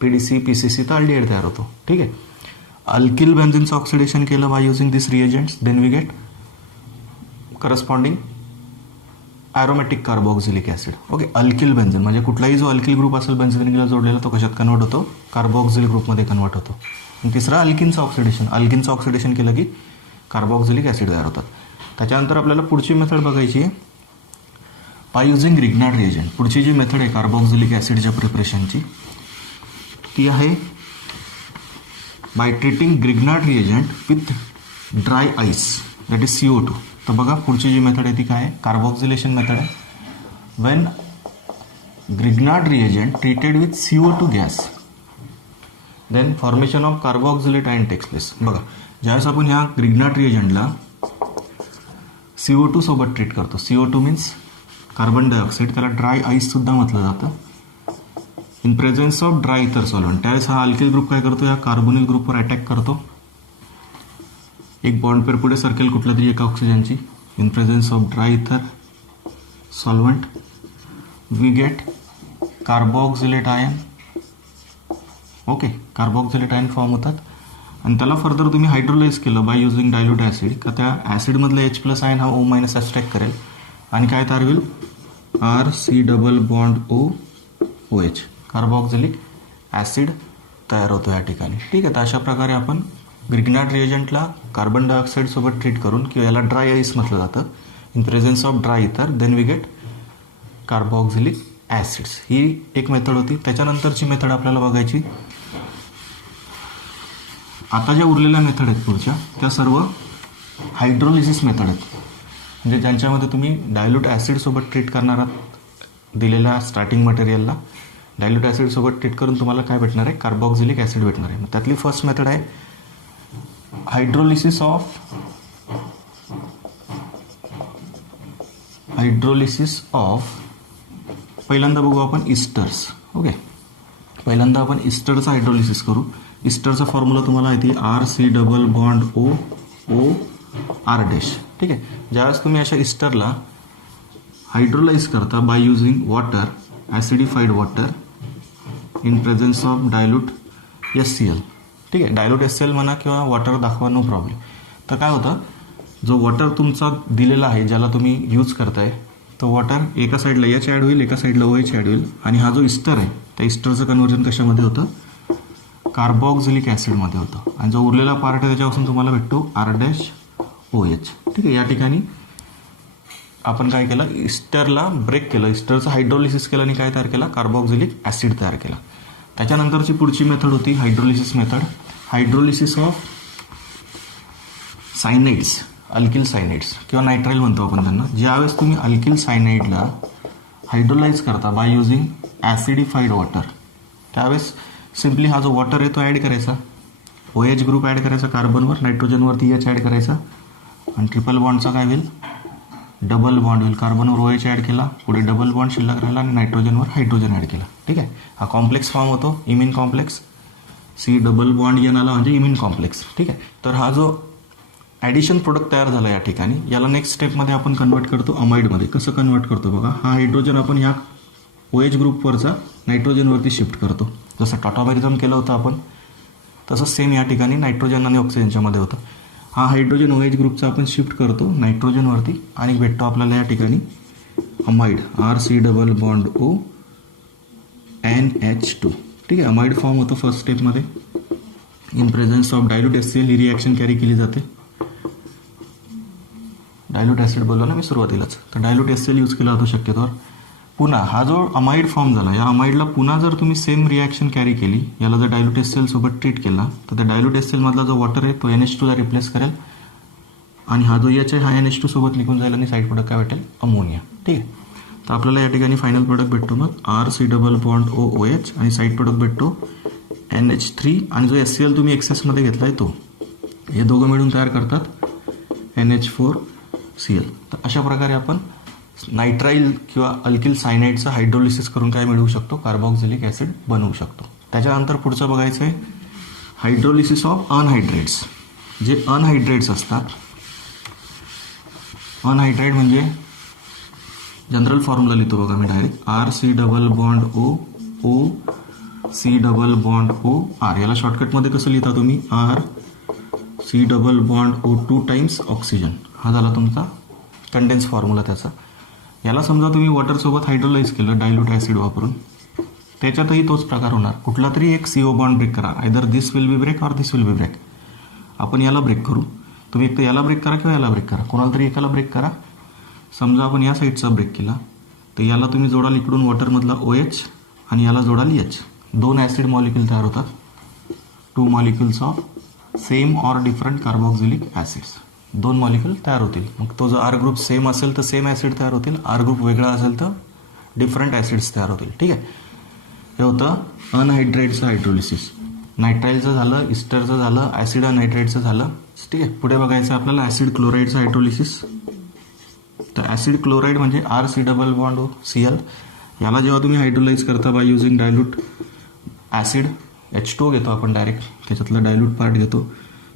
PDC PCC तर अल्डिहाइड तयार होतो. ठीक आहे. अल्किल बेन्झिनचं ऑक्सिडेशन केलं by using this reagents, then we get corresponding aromatic carboxylic acid. Okay, alkyl benzene म्हणजे कुठलाही जो अल्किल ग्रुप असेल बेन्झिनला जोडलेला तो कशात कन्वर्ट होतो, कार्बोक्सिल ग्रुपमध्ये कन्वर्ट होतो. आणि तिसरा अल्किनचं ऑक्सिडेशन, अल्किनचं ऑक्सिडेशन केलं की कार्बोक्सिलिक ॲसिड तयार होतात. त्याच्यानंतर आपल्याला पुढची मेथड बघायची आहे बाय युझिंग ग्रिग्नार्ड रिएजंट. पुढची जी मेथड आहे कार्बोक्सिलिक ॲसिडच्या प्रिपरेशनची ती आहे by treating Grignard reagent with dry ice that is CO2. तर बघा पुढची जी मेथड आहे ती काय आहे, कार्बोक्सिलेशन मेथड आहे. When Grignard reagent treated with CO2 gas then formation of carboxylate ion takes place. बघा ज्यावेळेस आपण ह्या ग्रिग्नार्ड रिएजंटला CO2 सोबत ट्रीट करतो, CO2 मीन्स कार्बन डायऑक्साईड, त्याला ड्राय आईससुद्धा म्हटलं जातं, in presence of dry ether solvent. त्यावेळेस हा अल्किल ग्रुप काय करतो, या कार्बोनिल ग्रुपवर अटॅक करतो, एक बॉन्ड पेअर पुढे सर्कल कुठल्या तरी एका ऑक्सिजनची, in presence of dry ether solvent we get carboxylate ion. Okay, carboxylate ion form होतात आणि त्याला फर्दर तुम्ही हायड्रोलाइज केलं बाय युझिंग डायल्यूट ॲसिड का त्या ॲसिडमधलं H+ आयन हा O- ॲब्स्ट्रॅक्ट करेल आणि काय तयार होईल, RC+OH कार्बोक्सिलिक ॲसिड तयार होतो या ठिकाणी. ठीक आहे. तर अशा प्रकारे आपण ग्रिग्नार्ड रिएजंटला कार्बन डायऑक्साईडसोबत ट्रीट करून किंवा याला ड्राय आईस म्हटलं जातं, in presence of dry ether then we get carboxylic acids. ही एक मेथड होती. त्याच्यानंतरची मेथड आपल्याला बघायची, आता ज्या उरलेल्या मेथड आहेत पुढच्या त्या सर्व हायड्रोलिसिस मेथड आहेत, म्हणजे ज्यांच्यामध्ये तुम्ही डायल्यूट ॲसिडसोबत ट्रीट करणार आहात दिलेल्या स्टार्टिंग मटेरियलला डायल्यूट ॲसिडसोबत ट्रीट करून तुम्हाला काय भेटणार आहे, कार्बोक्सिलिक ॲसिड भेटणार आहे. त्यातली फर्स्ट मेथड आहे हायड्रोलिसिस ऑफ पहिल्यांदा बघू आपण इस्टर्स. ओके, पहिल्यांदा आपण इस्टरचं हायड्रोलिसिस करू. इस्टरचा फॉर्म्युला तुम्हाला माहिती RC+OOR'. ठीक आहे. ज्यावेळेस तुम्ही अशा इस्टरला हायड्रोलाइज करता by using water, acidified water in presence of dilute HCl. ठीक आहे. डायल्यूट HCl म्हणा किंवा वॉटर दाखवा, नो प्रॉब्लेम. तर काय होतं, जो वॉटर तुमचा दिलेला आहे ज्याला तुम्ही यूज करताय तो वॉटर एका साईडला एच ॲड होईल, एका साईडला ओ एच ॲड होईल, आणि हा जो इस्टर आहे त्या इस्टरचं कन्व्हर्जन कशामध्ये होतं, कार्बॉक्झिलिक ॲसिडमध्ये होतं, आणि जो उरलेला पार्ट आहे त्याच्यापासून तुम्हाला भेटतो R-OH. ठीक आहे, या ठिकाणी आपण काय केलं, इस्टरला ब्रेक केलं, इस्टरचं हायड्रोलिसिस केलं आणि काय तयार केला, कार्बॉक्झिलिक ॲसिड तयार केला. त्याच्यानंतरची पुढची मेथड होती hydrolysis method. Hydrolysis of cyanides, alkyl cyanides किंवा नायट्राइल म्हणतो आपण त्यांना. ज्यावेळेस तुम्ही अल्किल सायनाइडला हायड्रोलाइज करता बाय युझिंग ॲसिडिफाईड वॉटर, त्यावेळेस सिम्पली हा जो वॉटर आहे तो ॲड करायचा, OH ग्रुप ॲड करायचा कार्बनवर, नायट्रोजनवरती H ॲड करायचा, आणि ट्रिपल बॉन्डचा काय होईल, डबल बॉन्ड होईल. कार्बनवर OH ॲड केला, पुढे डबल बॉन्ड शिल्लक राहिला आणि नायट्रोजनवर हायड्रोजन ॲड केला. ठीक आहे, हा कॉम्प्लेक्स फॉर्म होतो, imine complex. C double bond N आला म्हणजे इमिन कॉम्प्लेक्स. ठीक आहे, तर हा जो ॲडिशन प्रोडक्ट तयार झाला या ठिकाणी, याला नेक्स्ट स्टेपमध्ये आपण कन्वर्ट करतो अमाइडमध्ये. कसं कन्वर्ट करतो बघा, हा हायड्रोजन आपण ह्या OH ग्रुपवरचा नायट्रोजनवरती शिफ्ट करतो. जसं टॉटॉमेरिझम केलं होतं आपण, तसंच सेम या ठिकाणी नायट्रोजन आणि ऑक्सिजनच्या मध्ये होतं. हा हायड्रोजन OH ग्रुपचा आपण शिफ्ट करतो नायट्रोजनवरती आणि भेटतो आपल्याला या ठिकाणी amide, RC double bond O NH2. ठीक आहे, अमाइड फॉर्म होतो फर्स्ट स्टेपमध्ये. In presence of dilute HCl he reaction carry केली जाते. डायल्यूट ॲसिड बोललो ना मी सुरुवातीलाच, तर डायल्यूट HCl यूज केला जातो शक्यतोवर. पुन्हा हा जो अमाइड फॉर्म झाला, या अमाइडला पुन्हा जर तुम्ही सेम रिॲक्शन कॅरी केली, याला जर डायल्यूट HCl सोबत ट्रीट केला, तर त्या डायल्यूट HCl मधला जो वॉटर आहे तो NH2ला रिप्लेस करेल, आणि हा जो H आहे हा NH2 सोबत निघून जाईल आणि साईड प्रोडक्ट काय भेटेल, अमोनिया. ठीक आहे, तर आपल्याला या ठिकाणी फायनल प्रोडक्ट भेटतो मग RC डबल बॉन्ड OOH, आणि साईड प्रोडक्ट भेटतो NH3, आणि जो HCl तुम्ही एक्सेसमध्ये घेतला आहे तो, हे दोघं मिळून तयार करतात NH4Cl. तर अशा प्रकारे आपण नायट्राइल किंवा अल्किल सायनाइडचं हायड्रोलिसिस करून काय मिळवू शकतो, कार्बॉक्झिलिक ॲसिड बनवू शकतो. त्याच्यानंतर पुढचं बघायचं आहे हायड्रोलिसिस ऑफ अनहायड्रेट्स. जे अनहायड्रेट्स असतात, अनहायड्रेट म्हणजे जनरल फॉर्म्युला लिहितो बघा मी direct, RC double bond O C double bond OR. याला शॉर्टकटमध्ये कसं लिहिता तुम्ही, RC double bond O2 times oxygen. हा झाला तुमचा कंडेन्स फॉर्म्युला त्याचा. याला समजा तुम्ही वॉटरसोबत हायड्रोलाइज केलं डायल्यूट ॲसिड वापरून, त्याच्यातही तोच प्रकार होणार. कुठला तरी एक CO बॉन्ड ब्रेक करा, either this will be break or this will be break. आपण याला ब्रेक करू, तुम्ही एक तर याला ब्रेक करा किंवा याला ब्रेक करा, कोणाला तरी एकाला ब्रेक करा. समजा आपण या साईडचा ब्रेक केला, तर याला तुम्ही जोडाल इकडून वॉटरमधला OH, आणि याला जोडाल H. दोन ॲसिड मॉलिक्यूल तयार होतात, 2 molecules of same or different carboxylic acids. 2 molecule तयार होतील. मग तो जर R ग्रुप सेम असेल तर सेम ॲसिड तयार होतील, R ग्रुप वेगळा असेल तर डिफरंट ॲसिड्स तयार होतील. ठीक आहे, हे होतं अनहायड्रेटचं हायड्रोलिसिस. नायट्राइलचं झालं, इस्टरचं झालं, ॲसिड अनहायड्रेटचं झालं. ठीक आहे, पुढे बघायचं आपल्याला ॲसिड क्लोराईडचं हायड्रोलिसिस. तर ॲसिड क्लोराईड म्हणजे RC डबल बॉन्ड Cl. याला जेव्हा तुम्ही हायड्रोलाइज करता by using dilute acid, H2O घेतो आपण डायरेक्ट, त्याच्यातला डायल्यूट पार्ट घेतो,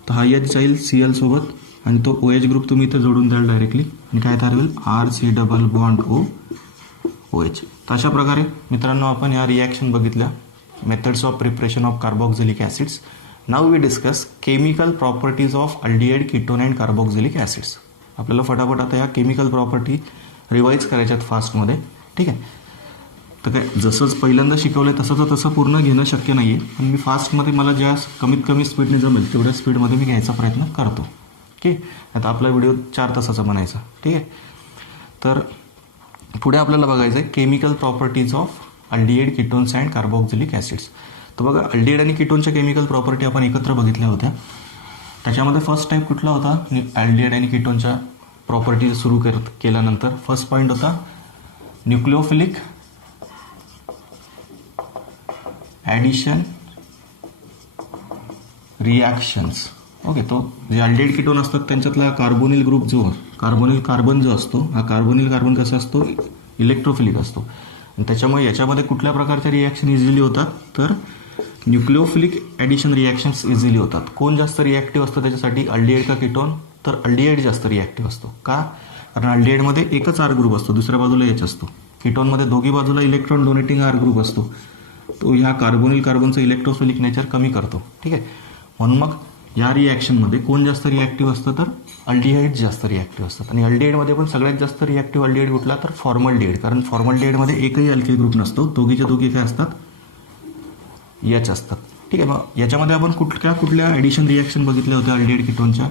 तर हा H जाईल Cl सोबत, आणि तो OH ग्रुप तुम्ही इथे जोडून द्याल डायरेक्टली, आणि काय तयार होईल, RC डबल बॉन्ड OH. तर अशा प्रकारे मित्रांनो आपण या रिॲक्शन बघितल्या, methods of preparation of carboxylic acids. Now we discuss chemical properties of aldehyde, ketone and carboxylic acids. आपल्याला फटाफट आता या केमिकल प्रॉपर्टी रिवाईज करायच्यात फास्टमध्ये. ठीक आहे, तर काय जसंच पहिल्यांदा शिकवलं आहे तसं पूर्ण घेणं शक्य नाही आहे, पण मी फास्टमध्ये मला ज्या कमीत कमी स्पीडने जमेल तेवढ्या स्पीडमध्ये मी घ्यायचा प्रयत्न करतो. ठीक, आता आपला व्हिडिओ 4 तासाचा बनायचा. ठीक आहे, तर पुढे आपल्याला बघायचं आहे chemical properties of aldehyde, ketones and carboxylic acids. तर बघा, अल्डिहाइड आणि कीटोनच्या केमिकल प्रॉपर्टी आपण एकत्र बघितल्या होत्या. त्याच्यामध्ये फर्स्ट टाईप कुठला होता, अल्डिहाइड आणि कीटोनच्या प्रॉपर्टी सुरू केल्यानंतर फर्स्ट पॉईंट होता न्यूक्लिओफिलिक ॲडिशन रिॲक्शन्स. ओके, तो जे अल्डिहाइड कीटोन असतात त्यांच्यातला कार्बोनिल ग्रुप जो कार्बोनिल कार्बन जो असतो, हा कार्बोनिल कार्बन कसा असतो, इलेक्ट्रोफिलिक असतो, आणि त्याच्यामुळे याच्यामध्ये कुठल्या प्रकारच्या रिॲक्शन इझिली होतात, तर न्यूक्लिओफिलिक ॲडिशन रिॲक्शन्स इझिली होतात. कोण जास्त रिॲक्टिव्ह असतं त्याच्यासाठी, अल्डिहाइड का कीटोन, तर अल्डिहाइड जास्त रिॲक्टिव्ह असतो. का, कारण अल्डिहाइडमध्ये एकच R ग्रुप असतो, दुसऱ्या बाजूला H असतो. कीटोनमध्ये दोघी बाजूला इलेक्ट्रॉन डोनेटिंग R ग्रुप असतो, तो ह्या कार्बोनिल कार्बनचं इलेक्ट्रोफिलिक नेचर कमी करतो. ठीक आहे, म्हणून मग या रिॲक्शनमध्ये कोण जास्त रिॲक्टिव्ह असतं तर अल्डिहाइड जास्त रिॲक्टिव्ह असतात. आणि अल्डिहाइडमध्ये पण सगळ्यात जास्त रिॲक्टिव्ह अल्डिहाइड कुठला तर फॉर्मल्डिहाइड, कारण फॉर्मल्डिहाइडमध्ये एकही अल्किल ग्रुप नसतो, दोघीच्या दोघी काय असतात याच असतात. ठीक आहे. मग याच्यामध्ये आपण कुठल्या ॲडिशन रिॲक्शन बघितल्या होत्या अल्डिहाइड कीटोनच्या,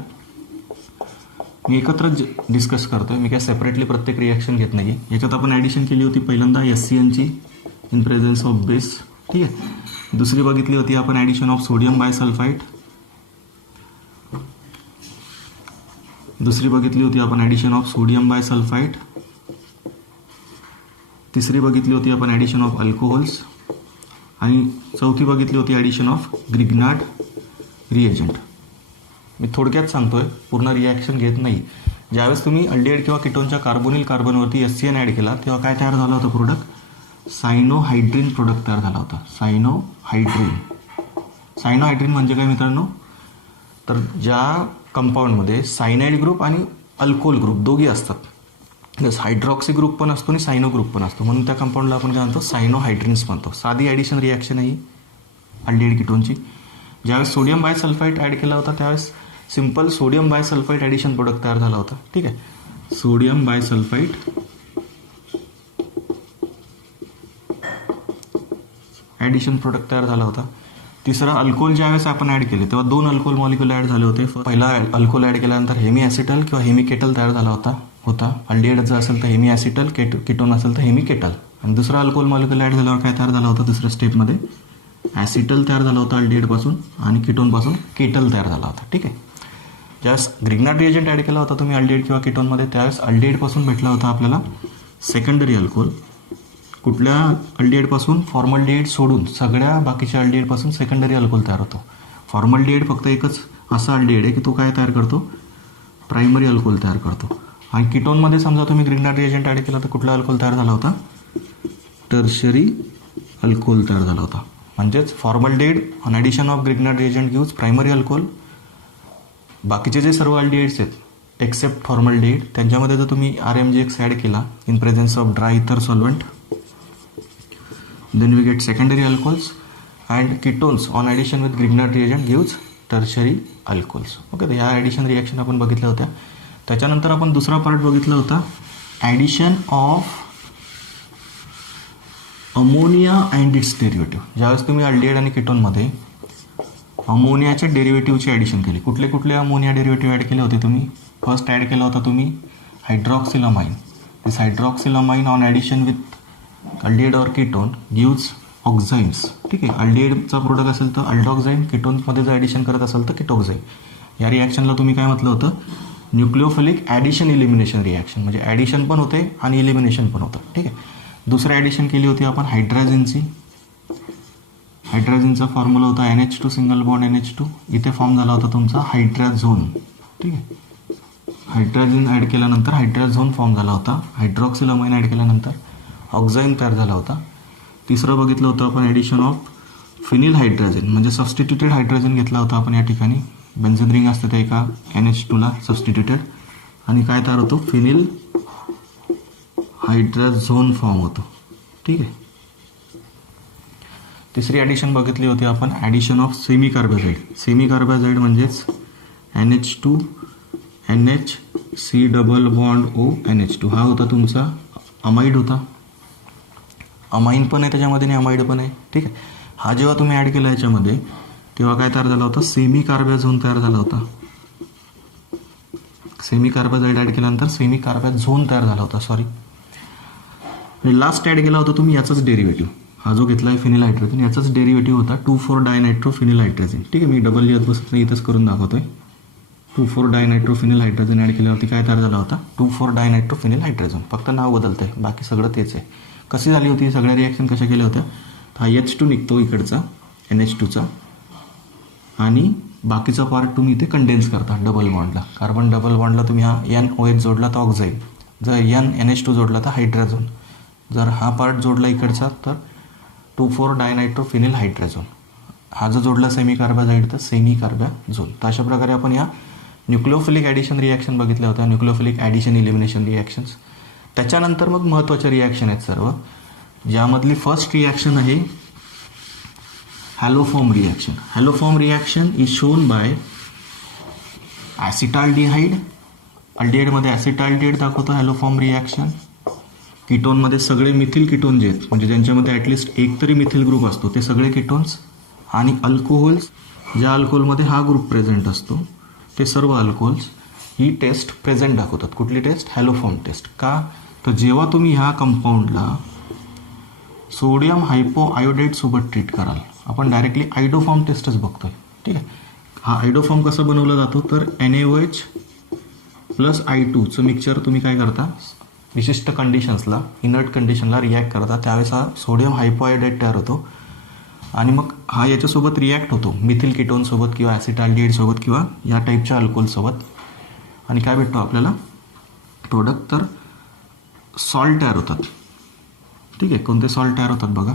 मी एकत्र डिस्कस करतोय, मी काय सेपरेटली प्रत्येक रिॲक्शन घेत नाही. याच्यात आपण ॲडिशन केली होती पहिल्यांदा HCNची इन प्रेझेन्स ऑफ बेस. ठीक आहे. दुसरी बघितली होती आपण ॲडिशन ऑफ सोडियम बायसल्फाइड. दुसरी बघितली होती आपण ॲडिशन ऑफ सोडियम बायसल्फाइड. तिसरी बघितली होती आपण ॲडिशन ऑफ अल्कोहोल्स. आणि चौथी बघितली होती ॲडिशन ऑफ ग्रिग्नार्ड रिएजंट. मी थोडक्यात सांगतोय, पूर्ण रिॲक्शन घेत नाही. ज्यावेळेस तुम्ही अल्डिहाइड किंवा कीटोनच्या कार्बोनिल कार्बनवरती HCN ॲड केला तेव्हा काय तयार झालं होतं प्रोडक्ट, सायनोहायड्रिन प्रोडक्ट तयार झाला होता. सायनोहायड्रिन म्हणजे काय मित्रांनो, तर ज्या कंपाऊंडमध्ये सायनाइड ग्रुप आणि अल्कोहोल ग्रुप दोघी असतात, जसं हायड्रॉक्सी ग्रुप पण असतो आणि सायनो ग्रुप पण असतो, म्हणून त्या कंपाऊंडला आपण काय म्हणतो सायनोहायड्रिन्स म्हणतो. साधी ॲडिशन रिॲक्शन आहे ही अल्डिहाइड कीटोनची. ज्यावेळेस सोडियम बायसल्फाइड ॲड केला होता त्यावेळेस simple sodium bisulphide addition product तयार झाला होता. ठीक आहे. सोडियम बायसल्फाइड ॲडिशन प्रोडक्ट तयार झाला होता. तिसरा अल्कोहोल ज्यावेळेस आपण ॲड केले तेव्हा 2 अल्कोहोल मॉलिक्युल ॲड झाले होते. पहिला अल्कोहोल ॲड केल्यानंतर हेमी ॲसिटल किंवा हेमी केटल तयार झाला होता. अल्डिहाइड जर असेल तर हेमी ॲसिटल, कीटोन असेल तर हेमी केटल. आणि दुसरा अल्कोहोल मॉलिक्युल ॲड झाल्यावर काय तयार झाला होता, दुसऱ्या स्टेपमध्ये ॲसिटल तयार झाला होता अल्डिहाइडपासून आणि कीटोनपासून केटल तयार झाला होता. ठीक आहे. ज्यावेळेस ग्रिग्नार्ड रिएजंट ॲड केला होता तुम्ही अल्डिहाइड किंवा कीटोनमध्ये त्यावेळेस अल्डिहाइडपासून भेटला होता आपल्याला सेकंडरी अल्कोहोल. कुठल्या अल्डिहाइडपासून, फॉर्मल्डिहाइड सोडून सगळ्या बाकीच्या अल्डिहाइडपासून सेकंडरी अल्कोहोल तयार होतो. फॉर्मल्डिहाइड फक्त एकच असा अल्डिहाइड आहे की तो काय तयार करतो, प्रायमरी अल्कोहोल तयार करतो. आणि कीटोनमध्ये समजा तुम्ही ग्रिग्नार्ड रिएजंट ॲड केला तर कुठला अल्कोहोल तयार झाला होता, टर्शरी अल्कोहोल तयार झाला होता. म्हणजेच formaldehyde on addition of Grignard reagent gives primary alcohol. बाकीचे जे सर्व अल्डिहाइड्स आहेत एक्सेप्ट फॉर्मल्डिहाइड त्यांच्यामध्ये जर तुम्ही RMGX ॲड केला इन प्रेझेन्स ऑफ ड्राय इथर solvent, then we get secondary alcohols, and ketones on addition with Grignard reagent gives tertiary alcohols. Okay. तर ह्या ॲडिशन रिॲक्शन आपण बघितल्या होत्या. त्याच्यानंतर आपण दुसरा पार्ट बघितला होता addition of ammonia and it's derivative. ज्यावेळेस तुम्ही अल्डिहाइड आणि कीटोनमध्ये अमोनियाच्या डेरिव्हेटिव्हची ॲडिशन केली. कुठले अमोनिया डेरिव्हेटिव्ह ॲड केले होते तुम्ही, फर्स्ट ॲड केला होता तुम्ही हायड्रॉक्सिलामाइन. दिस हायड्रॉक्सिलामाइन ऑन ॲडिशन विथ अल्डिहाइड और कीटोन गिव्स ऑक्झाईम्स. ठीक आहे. अल्डिहाइडचा प्रोडक्ट असेल तर अल्डॉक्झाईम, कीटोनमध्ये जर ॲडिशन करत असेल तर कीटोक्झाईम. या रिॲक्शनला तुम्ही काय म्हटलं होतं, न्यूक्लिओफिलिक ॲडिशन इलिमिनेशन रिॲक्शन. म्हणजे ॲडिशन पण होते आणि इलिमिनेशन पण होतं. ठीक आहे. दुसरं ॲडिशन केली होती आपण हायड्राजिनची. हायड्राजिनचा फॉर्म्युला होता NH2 सिंगल बॉन्ड NH2. इथे फॉर्म झाला होता तुमचा हायड्राझोन. ठीक आहे. हायड्राजिन ॲड केल्यानंतर हायड्राझोन फॉर्म झाला होता. हायड्रॉक्सिलामाइन ॲड केल्यानंतर ऑक्झाईम तयार झाला होता. तिसरं बघितलं होतं आपण ॲडिशन ऑफ फिनिल हायड्राजिन, म्हणजे सबस्टिट्युटेड हायड्रोजन घेतला होता आपण या ठिकाणी. बेन्झीन रिंग असते त्या एका NH2ला सबस्टिट्युटेड आणि काय तयार होतो, फिनिल हायड्राझोन फॉर्म होतो. ठीक आहे. तिसरी ॲडिशन बघितली होती आपण ॲडिशन ऑफ सेमी कार्बाझाईड. सेमी कार्बाझाईड म्हणजेच NH2 NH C double bond O NH2. हा होता तुमचा अमाइड होता. अमाइन पण आहे त्याच्यामध्ये आणि अमाइड पण आहे. ठीक आहे. हा जेव्हा तुम्ही ॲड केला याच्यामध्ये तेव्हा काय तयार झाला होता, सेमी कार्बाझोन तयार झाला होता. सेमी कार्बाझाईड ॲड केल्यानंतर सेमी कार्बाझोन तयार झाला होता. सॉरी, लास्ट ॲड केला होता तुम्ही याचाच डेरिव्हेटिव्ह. हा जो घेतला आहे फिनिल हायड्रोजन याचाच डेरिव्हेटिव्ह होता 2,4-डायनायट्रो फिनिल हायड्रोजन. ठीक आहे. मी डबल लिहत बसत नाही, इथंच करून दाखवतोय. 2,4-डायनायट्रो फिनिल हायड्रोजन ॲड केल्यावरती काय तयार झाला होता, 2,4-डायनायट्रो फिनिल हायड्रोजन. फक्त नाव बदलतंय, बाकी सगळं तेच आहे. कशी झाली होती सगळ्या रिॲक्शन कशा केल्या होत्या, हा H2 निघतो इकडचा NH2चा आणि बाकीचा पार्ट तुम्ही इथे कंडेन्स करता डबल बॉन्डला. कार्बन डबल बॉन्डला तुम्ही हा NOH जोडला तर ऑक्झाईड, जर NH2 जोडला तर हायड्राझोन, जर हा पार्ट जोडला इकडचा तर 2,4-डायनायट्रो फिनिल हायड्राझोन. हा जो जोडला सेमी कार्बाझाईड तर सेमी कार्बाझोन. तर अशा प्रकारे आपण या न्यूक्लिओफिलिक ॲडिशन रिॲक्शन बघितल्या होत्या, न्यूक्लिओफिलिक ॲडिशन इलिमिनेशन रिॲक्शन्स. त्याच्यानंतर मग महत्त्वाच्या रिॲक्शन आहेत सर्व, ज्यामधली फर्स्ट रिॲक्शन आहे haloform reaction. Haloform reaction is shown by acetaldehyde, अल्डिहाईडमध्ये ॲसिटाल्डिहाईड दाखवतो हॅलोफॉर्म रिॲक्शन. कीटोनमध्ये सगळे मिथिल कीटोन जे आहेत म्हणजे ज्यांच्यामध्ये ॲटलिस्ट एक तरी मिथिल ग्रुप असतो ते सगळे कीटोन्स. आणि अल्कोहोल्स, ज्या अल्कोहोलमध्ये हा ग्रुप प्रेझेंट असतो ते सर्व अल्कोहोल्स. ही टेस्ट प्रेझेंट दाखवतात. कुठली टेस्ट? Haloform taste. का? तर जेव्हा तुम्ही ह्या कंपाऊंडला सोडियम हायपोआयोडाईड सोबत ट्रीट कराल, आपण डायरेक्टली आयडोफॉर्म टेस्टच बघतोय. ठीक आहे. हा आयडोफॉर्म कसं बनवला जातो तर NaOH प्लस I2चं मिक्सचर तुम्ही काय करता, विशिष्ट कंडिशन्सला, इनर्ट कंडिशनला रिॲक्ट करता, त्यावेळेस हा सोडियम हायपोआयोडाईड तयार होतो आणि मग हा याच्यासोबत रिॲक्ट होतो मिथिल कीटोनसोबत किंवा ॲसिटाल्डिहाईडसोबत किंवा या टाईपच्या अल्कोहोलसोबत. आणि काय भेटतो आपल्याला प्रोडक्ट? तर सॉल्ट तयार होतात. ठीक आहे. कोणते सॉल्ट तयार होतात बघा.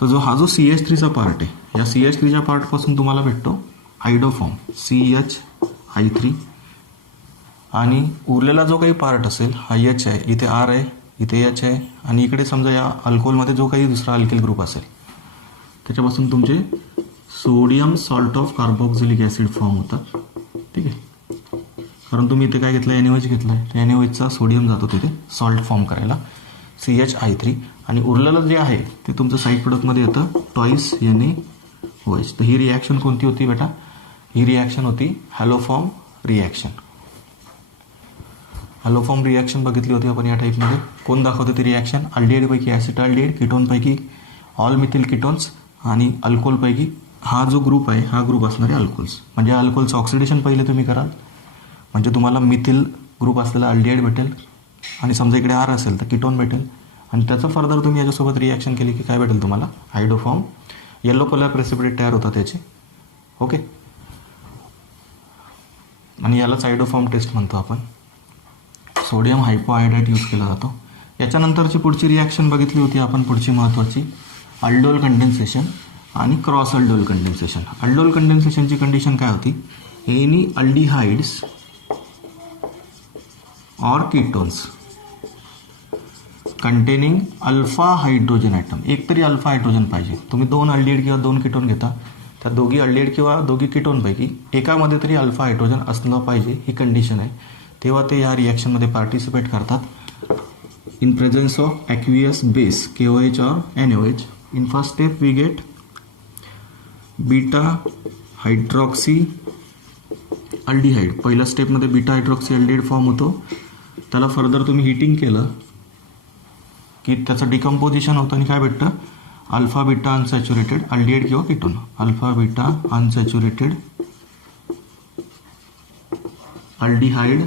तर हा जो CH3चा पार्ट आहे, या CH3च्या पार्टपासून तुम्हाला भेटतो आयडोफॉर्म CHI3. आणि उरलेला जो काही पार्ट असेल हा H आहे, इथे R आहे, इथे H आहे आणि इकडे समजा या अल्कोहोलमध्ये जो काही दुसरा अल्किल ग्रुप असेल त्याच्यापासून तुमचे sodium salt of carboxylic acid form होतात. ठीक आहे. कारण तुम्ही इथे काय घेतलं, NaOH घेतला आहे, तर NaOHचा सोडियम जातो तिथे सॉल्ट फॉर्म करायला CHI3. आणि उरलेलं जे आहे ते तुमचं साईड प्रोडक्टमध्ये येतं टॉईस NaOH. तर ही रिॲक्शन कोणती होती बेटा? ही रिॲक्शन होती हॅलोफॉर्म रिॲक्शन. हॅलोफॉर्म रिॲक्शन बघितली होती आपण या टाईपमध्ये. कोण दाखवते ती रिॲक्शन? अल्डिहाईडपैकी ॲसिटाल्डिहाईड, कीटोनपैकी ऑल मिथिल कीटोन्स आणि अल्कोहोलपैकी हा जो ग्रुप आहे हा ग्रुप असणारे अल्कोहोल्स. म्हणजे अल्कोहोलचं ऑक्सिडेशन पहिले तुम्ही कराल म्हणजे तुम्हाला मिथिल ग्रुप असलेला अल्डिहाईड भेटेल आणि समजा इकडे R असेल तर कीटोन भेटेल आणि त्याचं फर्दर तुम्ही याच्यासोबत रिॲक्शन केली की काय भेटेल तुम्हाला? आयडोफॉर्म. येलो कलर प्रेसिपिटेट तयार होतात त्याचे. ओके. आणि यालाच आयडोफॉर्म टेस्ट म्हणतो आपण. सोडियम हायपोआयोडाईड यूज केला जातो. याच्यानंतरची पुढची रिॲक्शन बघितली होती आपण, पुढची महत्त्वाची अल्डोल कंडेन्सेशन आणि क्रॉस अल्डोल कंडेन्सेशन. अल्डोल कंडेन्सेशनची कंडिशन काय होती? एनी अल्डिहाइड्स और ketones containing alpha hydrogen atom. एक तरी अल्फा हायड्रोजन पाहिजे. तुम्ही 2 अल्डिहाइड किंवा 2 कीटोन घेता, त्या दोघी अल्डिहाइड किंवा दोघी कीटोनपैकी एकामध्ये तरी अल्फा हायड्रोजन असलं पाहिजे, ही कंडिशन आहे. तेव्हा ते या रिॲक्शनमध्ये पार्टिसिपेट करतात. In presence of aqueous base KOH और NaOH. In first step we get beta hydroxy aldehyde. पहिल्या स्टेपमध्ये बीटा हायड्रॉक्सी अल्डिहाइड फॉर्म होतो. त्याला फर्दर तुम्ही हिटिंग केलं की त्याचं डिकम्पोजिशन होतं आणि काय भेटतं? अल्फा बीटा अनसॅच्युरेटेड अल्डिहाइड किंवा ketone. Alpha beta unsaturated aldehyde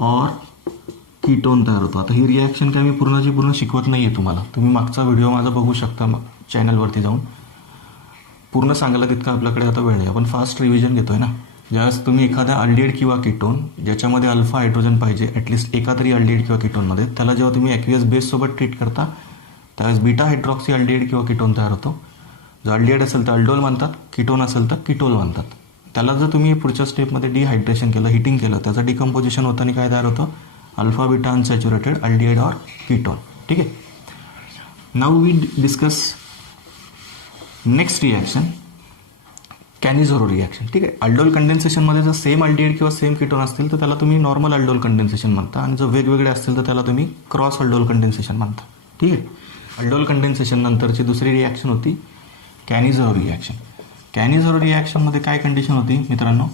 और कीटोन तयार होतो. आता ही रिॲक्शन काय मी पूर्णची पूर्ण शिकवत नाही आहे तुम्हाला. तुम्ही मागचा व्हिडिओ माझा बघू शकता मग चॅनलवरती जाऊन. पूर्ण सांगायला तितका आपल्याकडे आता वेळ आहे. आपण फास्ट रिव्हिजन घेतोय ना. ज्यावेळेस तुम्ही एखाद्या अल्डिहाइड किंवा कीटोन ज्याच्यामध्ये अल्फा हायड्रोजन पाहिजे ॲटलिस्ट एका तरी अल्डिहाइड किंवा कीटोनमध्ये, त्याला जेव्हा तुम्ही ॲक्वियस बेससोबत ट्रीट करता त्यावेळेस बीटा हायड्रॉक्सी अल्डिहाइड किंवा कीटोन तयार होतो. जर अल्डिहाइड असेल तर अल्डोल म्हणतात, कीटोन असेल तर कीटोल म्हणतात. त्याला जर तुम्ही पुढच्या स्टेपमध्ये डिहायड्रेशन केलं, हिटिंग केलं, त्याचं डिकम्पोजिशन होतं आणि काय तयार होतं? अल्फा बीटा अनसॅच्युरेटेड अल्डिहाइड और कीटोन. ठीक आहे. Now we discuss next reaction, Cannizzaro reaction. ठीक आहे. अल्डोल कंडेन्सेशनमध्ये जर सेम अल्डिहाइड किंवा सेम कीटोन असतील तर त्याला तुम्ही नॉर्मल अल्डोल कंडेन्सेशन म्हणता आणि जर वेगवेगळे असतील तर त्याला तुम्ही क्रॉस अल्डोल कंडेन्सेशन म्हणता. ठीक आहे. अल्डोल कंडेन्सेशन नंतरची दुसरी रिॲक्शन होती कॅनिझोरो रिॲक्शन. कॅनिझोरो रिॲक्शनमध्ये काय कंडिशन होती मित्रांनो?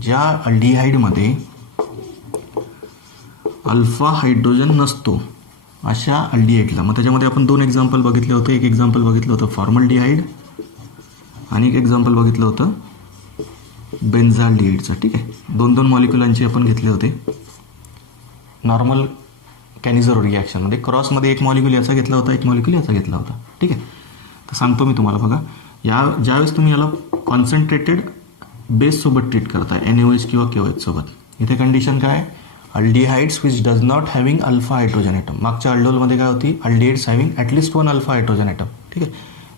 ज्या अल्डिहाइडमध्ये अल्फा हायड्रोजन नसतो अशा अल्डिहाइडला, मग त्याच्यामध्ये आपण 2 एक्झाम्पल बघितले होते. एक एक्झाम्पल बघितलं होतं फॉर्मल्डिहाइड आणि एक एक्झाम्पल बघितलं होतं बेन्झाल्डिहाइडचं. ठीक आहे. 2 मॉलिक्युलांचे आपण घेतले होते नॉर्मल कॅनिझोरो रिॲक्शनमध्ये. क्रॉसमध्ये एक मॉलिक्यूल याचा घेतला होता, एक मॉलिक्यूल याचा घेतला होता. ठीक आहे. तर सांगतो मी तुम्हाला बघा. ज्यावेळेस तुम्ही याला कॉन्सन्ट्रेटेड बेससोबत ट्रीट करताय NaOH किंवा KOH सोबत, इथे कंडिशन काय आहे? Aldehydes which does not having alpha hydrogen atom. मागच्या अल्डोलमध्ये काय होती? Aldehydes having at least 1 alpha hydrogen atom. ठीक आहे.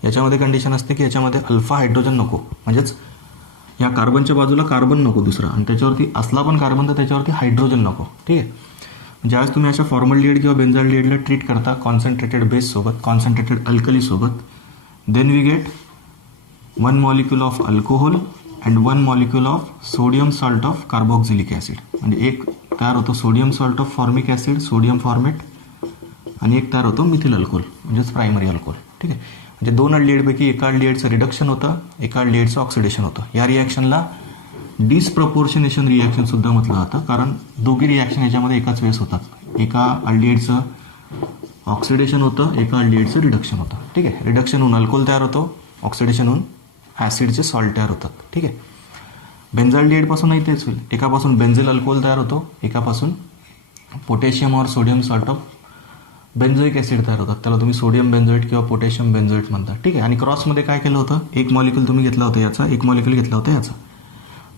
याच्यामध्ये कंडिशन असते की याच्यामध्ये अल्फा हायड्रोजन नको, म्हणजेच या कार्बनच्या बाजूला कार्बन नको दुसरा आणि त्याच्यावरती असला पण कार्बन तर त्याच्यावरती हायड्रोजन नको. ठीक आहे. ज्यावेळेस तुम्ही अशा फॉर्मल्डिहाइड किंवा बेन्झाल्डिहाइडला ट्रीट करता कॉन्सन्ट्रेटेड बेससोबत, कॉन्सन्ट्रेटेड अल्कलीसोबत, then we get 1 molecule of alcohol and 1 molecule of sodium salt of carboxylic acid. म्हणजे एक तयार होतो sodium salt of formic acid, sodium formate, आणि एक तयार होतो मिथिल अल्कोहोल म्हणजेच प्रायमरी अल्कोहोल. ठीक आहे. म्हणजे 2 अल्डिहाइडपैकी एका अल्डिहाइडचं रिडक्शन होतं, एका अल्डिहाइडचं ऑक्सिडेशन होतं. या रिॲक्शनला डिसप्रपोर्शनेशन रिॲक्शन सुद्धा म्हटलं जातं, कारण दोघी रिॲक्शन याच्यामध्ये एकाच वेळेस होतात. एका अल्डिहाइडचं ऑक्सिडेशन होतं, एका अल्डिहाइडचं रिडक्शन होतं. ठीक आहे. रिडक्शन होऊन अल्कोहोल तयार होतो, ऑक्सिडेशन होऊन ॲसिडचे सॉल्ट तयार होतात. ठीक आहे. बेन्झाल्डिहाइडपासूनही तेच होईल. एकापासून बेन्झिल अल्कोहोल तयार होतो, एकापासून पोटॅशियम और सोडियम सॉल्ट ऑफ बेन्झोइक ॲसिड तयार होतात. त्याला तुम्ही सोडियम बेन्झोएट किंवा पोटॅशियम बेन्झोएट म्हणता. ठीक आहे. आणि क्रॉसमध्ये काय केलं होतं, एक मॉलिक्यूल तुम्ही घेतला होता याचा, एक मॉलिक्यूल घेतला होता याचा.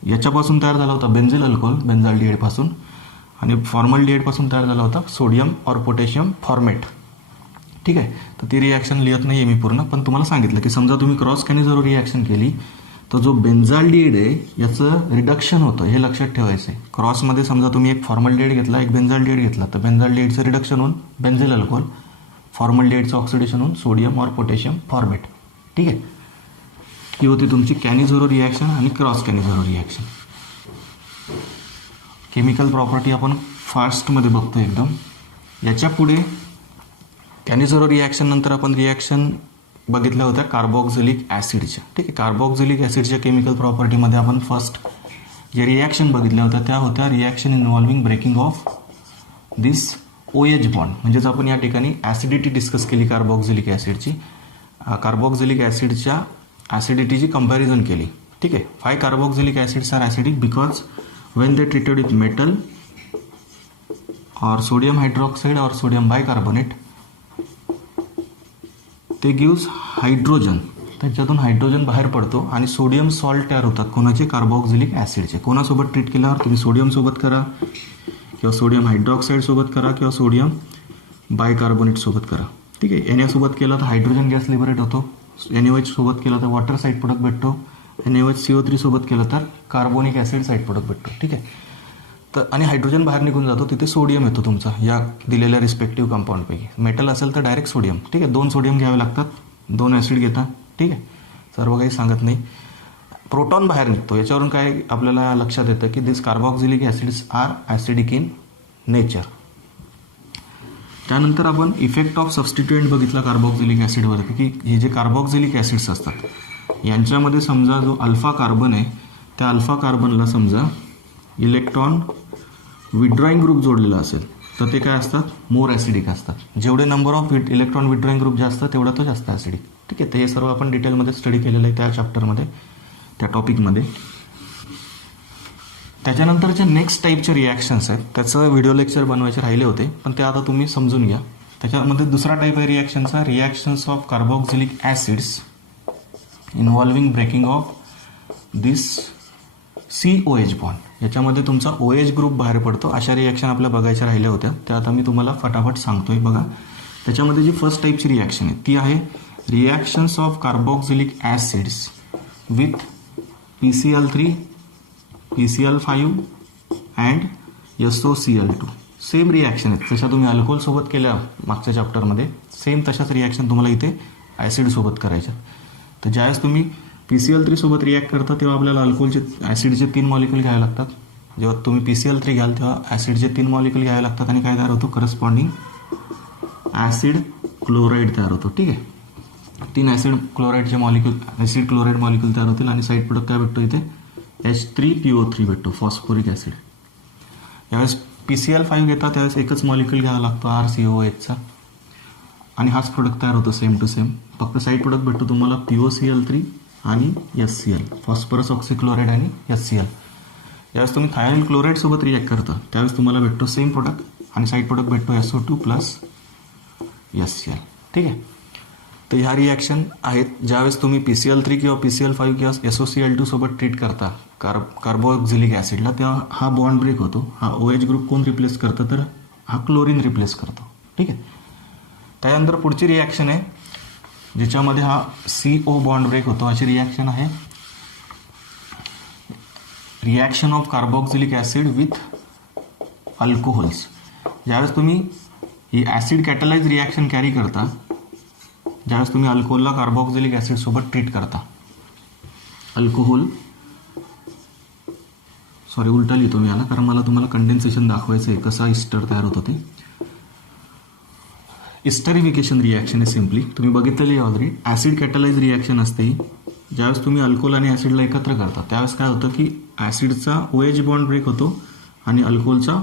याच्यापासून तयार झाला होता बेन्झिल अल्कोहोल बेन्झाल्डिहाइडपासून, आणि फॉर्मल्डिहाइडपासून तयार झाला होता सोडियम और पोटॅशियम फॉर्मेट. ठीक आहे. तर ती रिॲक्शन लिहित नाही आहे मी पूर्ण, पण तुम्हाला सांगितलं की समजा तुम्ही क्रॉस कॅनिझरो रिॲक्शन केली तर जो बेन्झाल्डिहाइड आहे याचं रिडक्शन होतं, हे लक्षात ठेवायचं आहे. क्रॉसमध्ये समजा तुम्ही एक फॉर्मल्डिहाइड घेतला, एक बेन्झाल्डिहाइड घेतला, तर बेन्झाल्डिहाइडचं रिडक्शन होऊन बेन्झिल अल्कोहोल, फॉर्मल्डिहाइडचं ऑक्सिडेशन होऊन सोडियम और पोटॅशियम फॉर्मेट. ठीक आहे. ही होती तुमची कॅनिझरो रिॲक्शन आणि क्रॉस कॅनिझरो रिॲक्शन. केमिकल प्रॉपर्टी आपण फास्टमध्ये बघतो एकदम. याच्या पुढे कॅनिझरो रिॲक्शन नंतर आपण रिॲक्शन बघितल्या होत्या कार्बोक्सिलिक ॲसिडच्या. ठीक आहे. कार्बोक्सिलिक ॲसिडच्या केमिकल प्रॉपर्टीमध्ये आपण फर्स्ट जे रिॲक्शन बघितल्या होत्या त्या होत्या reaction involving breaking of this OH bond. म्हणजेच आपण या ठिकाणी ॲसिडिटी डिस्कस केली कार्बोक्सिलिक ॲसिडची. कार्बोक्सिलिक ॲसिडच्या ॲसिडिटीची कंपॅरिझन केली. ठीक आहे. 5 carboxylic acids are acidic because when they treated with metal or sodium hydroxide or sodium bicarbonate ते gives हायड्रोजन. त्याच्यातून हायड्रोजन बाहेर पडतो आणि सोडियम सॉल्ट तयार होतात. कोणाचे? कार्बोक्सिलिक ॲसिडचे. कोणासोबत ट्रीट केल्यावर? तुम्ही सोडियम सोबत करा किंवा सोडियम हायड्रॉक्साईड सोबत करा किंवा सोडियम बायकार्बोनेट सोबत करा. ठीक आहे. NaSोबत केलं तर हायड्रोजन गॅस लिबरेट होतो. NaOH सोबत केलं तर वॉटर साईड प्रोडक्ट भेटतो. NaOH सोबत केलं तर कार्बोनिक ॲसिड साईड प्रोडक्ट भेटतो. ठीक आहे. तर आणि हायड्रोजन बाहेर निघून जातो, तिथे सोडियम येतो तुमचा या दिलेल्या रिस्पेक्टिव्ह कंपाऊंडपैकी. मेटल असेल तर डायरेक्ट सोडियम. ठीक आहे. 2 सोडियम घ्यावे लागतात, 2 ॲसिड घेता. ठीक आहे. सर्व काही सांगत नाही. प्रोटॉन बाहेर निघतो. याच्यावरून काय आपल्याला लक्षात येतं की this carboxylic acids are acidic in nature. त्यानंतर आपण इफेक्ट ऑफ सबस्टिट्युएंट बघितला कार्बोक्सिलिक ॲसिडवरती, की हे जे कार्बोक्सिलिक ॲसिड्स असतात यांच्यामध्ये समजा जो अल्फा कार्बन आहे त्या अल्फा कार्बनला समजा इलेक्ट्रॉन विड्रॉईंग ग्रुप जोडलेला असेल तर ते काय असतात? मोर ॲसिडिक असतात. जेवढे नंबर ऑफ इलेक्ट्रॉन विड्रॉईंग ग्रुप जास्त तेवढा तो जास्त ॲसिडिक. ठीक आहे. तर हे सर्व आपण डिटेलमध्ये स्टडी केलेलं आहे त्या चॅप्टरमध्ये, त्या टॉपिकमध्ये. त्याच्यानंतरच्या नेक्स्ट टाईपचे रिॲक्शन्स आहेत, त्याचं व्हिडिओ लेक्चर बनवायचे राहिले होते पण ते आता तुम्ही समजून घ्या. त्याच्यामध्ये दुसरा टाईप आहे रिॲक्शनचा, reactions of carboxylic acids involving breaking of this COH bond. याच्यामध्ये तुमचा OH ग्रुप बाहेर पडतो. अशा रिॲक्शन आपल्या बघायच्या राहिल्या होत्या, त्या आता मी तुम्हाला फटाफट सांगतोय. बघा, त्याच्यामध्ये जी फर्स्ट टाईपची रिॲक्शन आहे ती आहे reactions of carboxylic acids with PCl3, PCl5 and SOCl2. Same reaction आहेत जशा तुम्ही अल्कोहोलसोबत केल्या मागच्या चॅप्टरमध्ये, सेम तशाच रिॲक्शन तुम्हाला इथे ॲसिडसोबत करायच्या. तर ज्यावेळेस तुम्ही PCl3 सोबत रिॲक्ट करता तेव्हा आपल्याला अल्कोहोलचे ॲसिडचे 3 मॉलिक्यूल घ्यावे लागतात. जेव्हा तुम्ही PCl3 घ्याल तेव्हा ॲसिडचे 3 मॉलिक्यूल घ्यावे लागतात आणि काय तयार होतो? करस्पॉन्डिंग ॲसिड क्लोराईड तयार होतो. ठीक आहे. 3 ॲसिड क्लोराईडचे मॉलिक्यूल, ॲसिड क्लोराईड मॉलिक्यूल तयार होतील आणि साईड प्रोडक्ट काय भेटतो? इथे H3PO3 भेटतो, फॉस्फोरिक ॲसिड. यावेळेस PCl5 घेता त्यावेळेस एकच मॉलिक्यूल घ्यावा लागतो RCOHचा आणि हाच प्रोडक्ट तयार होतो सेम टू सेम. फक्त साईड प्रोडक्ट भेटतो तुम्हाला POCl3 आणि HCl, फॉस्फरस ऑक्सिक्लोराईड आणि HCl. ज्यावेळेस तुम्ही थायनिल क्लोराईड सोबत रिॲक्ट करता त्यावेळेस तुम्हाला भेटतो सेम प्रोडक्ट आणि साईड प्रोडक्ट भेटतो SO2 प्लस HCl. ठीक आहे. तर ह्या रिॲक्शन आहेत ज्यावेळेस तुम्ही PCl3 किंवा PCl5 किंवा SOCl2 सोबत ट्रीट करता कार्बोक्सिलिक ॲसिडला, तेव्हा हा बॉन्ड ब्रेक होतो. हा OH ग्रुप कोण रिप्लेस करतं? तर हा क्लोरीन रिप्लेस करतो. ठीक आहे. त्यानंतर पुढची रिॲक्शन आहे ज्याच्यामध्ये हा CO बॉन्ड ब्रेक होतो. अशी रिॲक्शन आहे reaction of carboxylic acid with alcohols. ज्यावेळेस तुम्ही ही ॲसिड कॅटलाइज रिॲक्शन कॅरी करता, ज्यावेळेस तुम्ही अल्कोहोलला कार्बोक्सिलिक ॲसिड सोबत ट्रीट करता, अल्कोहोल सॉरी उलटा लिहितो मी याला, कारण मला तुम्हाला कंडेन्सेशन दाखवायचं आहे कसा इस्टर तयार होतो ते. इस्टरिफिकेशन रिॲक्शन आहे सिम्पली, तुम्ही बघितलेली आहे ऑलरेडी. ॲसिड कॅटलाइज रिॲक्शन असते ही. ज्यावेळेस तुम्ही अल्कोहोल आणि ॲसिडला एकत्र करता त्यावेळेस काय होतं की ॲसिडचा OH बॉन्ड ब्रेक होतो आणि अल्कोहोलचा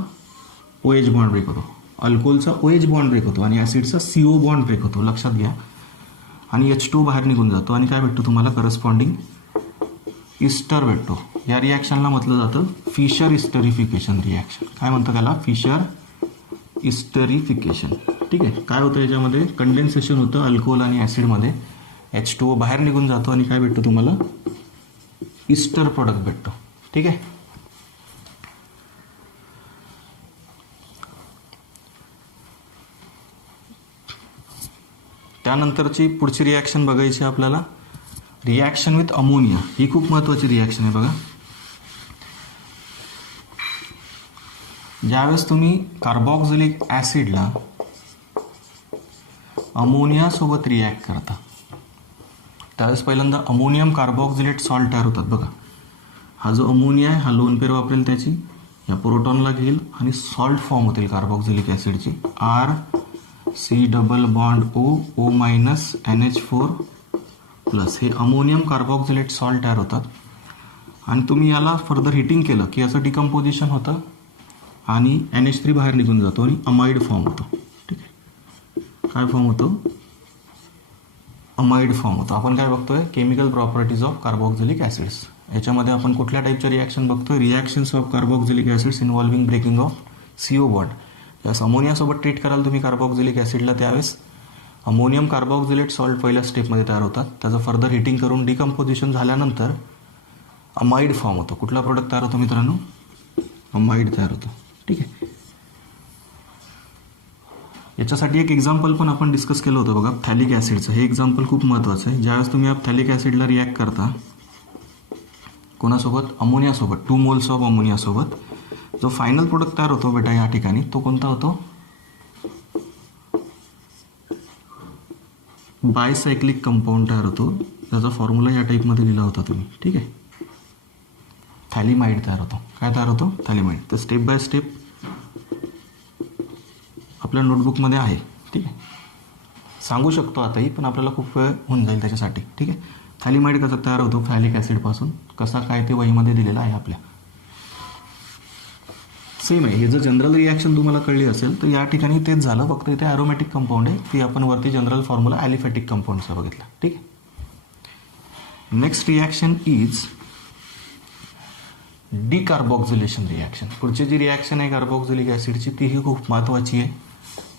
OH बॉन्ड ब्रेक होतो. अल्कोहोलचा OH बॉन्ड ब्रेक होतो आणि ॲसिडचा CO बॉन्ड ब्रेक होतो, लक्षात घ्या. आणि H2 बाहेर निघून जातो आणि काय भेटतो तुम्हाला करस्पॉन्डिंग इस्टर भेटतो. या रिॲक्शनला म्हटलं जातं फिशर इस्टरिफिकेशन रिॲक्शन. काय म्हणतं त्याला? फिशर इस्टरिफिकेशन. ठीक आहे. काय होतं याच्यामध्ये? कंडेन्सेशन होतं अल्कोहोल आणि ॲसिडमध्ये, H2O बाहेर निघून जातो आणि काय भेटतं तुम्हाला? इस्टर प्रोडक्ट भेटतो. ठीक आहे. त्यानंतरची पुढची रिॲक्शन बघायची आपल्याला, रिॲक्शन विथ अमोनिया. ही खूप महत्त्वाची रिॲक्शन आहे बघा. ज्यावेळेस तुम्ही कार्बॉक्झिलिक ॲसिडला अमोनियासोबत रिॲक्ट करता त्यावेळेस पहिल्यांदा अमोनियम कार्बॉक्झिलेट सॉल्ट तयार होतात बघा. हा जो अमोनिया आहे हा लोन पेअर वापरेल त्याची, या प्रोटॉनला घेईल आणि सॉल्ट फॉर्म होतील कार्बॉक्झिलिक ॲसिडची. RC double bond O minus NH4 plus हे अमोनियम कार्बॉक्झिलेट सॉल्ट तयार होतात. आणि तुम्ही याला फर्दर हिटिंग केलं की याचं डिकम्पोजिशन होतं आणि NH3 बाहेर निघून जातो आणि अमाइड फॉर्म होतो. ठीक आहे. काय फॉर्म होतो? अमाइड फॉर्म होतो. आपण काय बघतोय? Chemical properties of carboxylic acids. याच्यामध्ये आपण कुठल्या टाईपच्या रिॲक्शन बघतोय? Reactions of carboxylic acids involving breaking of CO bond. ज्यावेळेस अमोनियासोबत ट्रीट कराल तुम्ही कार्बॉक्झिलिक ॲसिडला त्यावेळेस अमोनियम कार्बॉक्झिलेट सॉल्ट पहिल्या स्टेपमध्ये तयार होतात. त्याचं फर्दर हिटिंग करून डिकम्पोजिशन झाल्यानंतर अमाइड फॉर्म होतो. कुठला प्रोडक्ट तयार होतो मित्रांनो? अमाइड तयार होतो. ठीक आहे. याच्यासाठी एक एक्झाम्पल पण आपण डिस्कस केलं होतं बघा, फॅलिक ॲसिडचं. हे एक्झाम्पल खूप महत्त्वाचं आहे. ज्यावेळेस तुम्ही या फॅलिक ॲसिडला रिॲक्ट करता कोणासोबत? अमोनियासोबत, 2 मोल्स ऑफ अमोनियासोबत, जो फायनल प्रोडक्ट तयार होतो बेटा या ठिकाणी तो कोणता होतो? बायसायक्लिक कंपाऊंड तयार होतो. त्याचा फॉर्म्युला या टाईपमध्ये दिला होता तुम्ही. ठीक आहे. थॅलिमाइड तयार होतो. काय तयार होतो? थॅलिमाइड. तर स्टेप बाय स्टेप आपल्या नोटबुकमध्ये आहे. ठीक आहे. सांगू शकतो आताही, पण आपल्याला खूप वेळ होऊन जाईल त्याच्यासाठी. ठीक आहे. थॅलिमाइड कसा तयार होतो फॅलिक ॲसिडपासून, कसा काय ते वहीमध्ये दिलेलं आहे आपल्या. सेम आहे. हे जर जनरल रिॲक्शन तुम्हाला कळली असेल तर या ठिकाणी तेच झालं, फक्त इथे ॲरोमॅटिक कंपाऊंड आहे. ती आपण वरती जनरल फॉर्म्युला ॲलिफॅटिक कंपाऊंडचा बघितला. ठीक आहे. Next reaction is decarboxylation reaction. पुढची जी रिॲक्शन आहे कार्बॉक्झिलिक ॲसिडची तीही खूप महत्त्वाची आहे.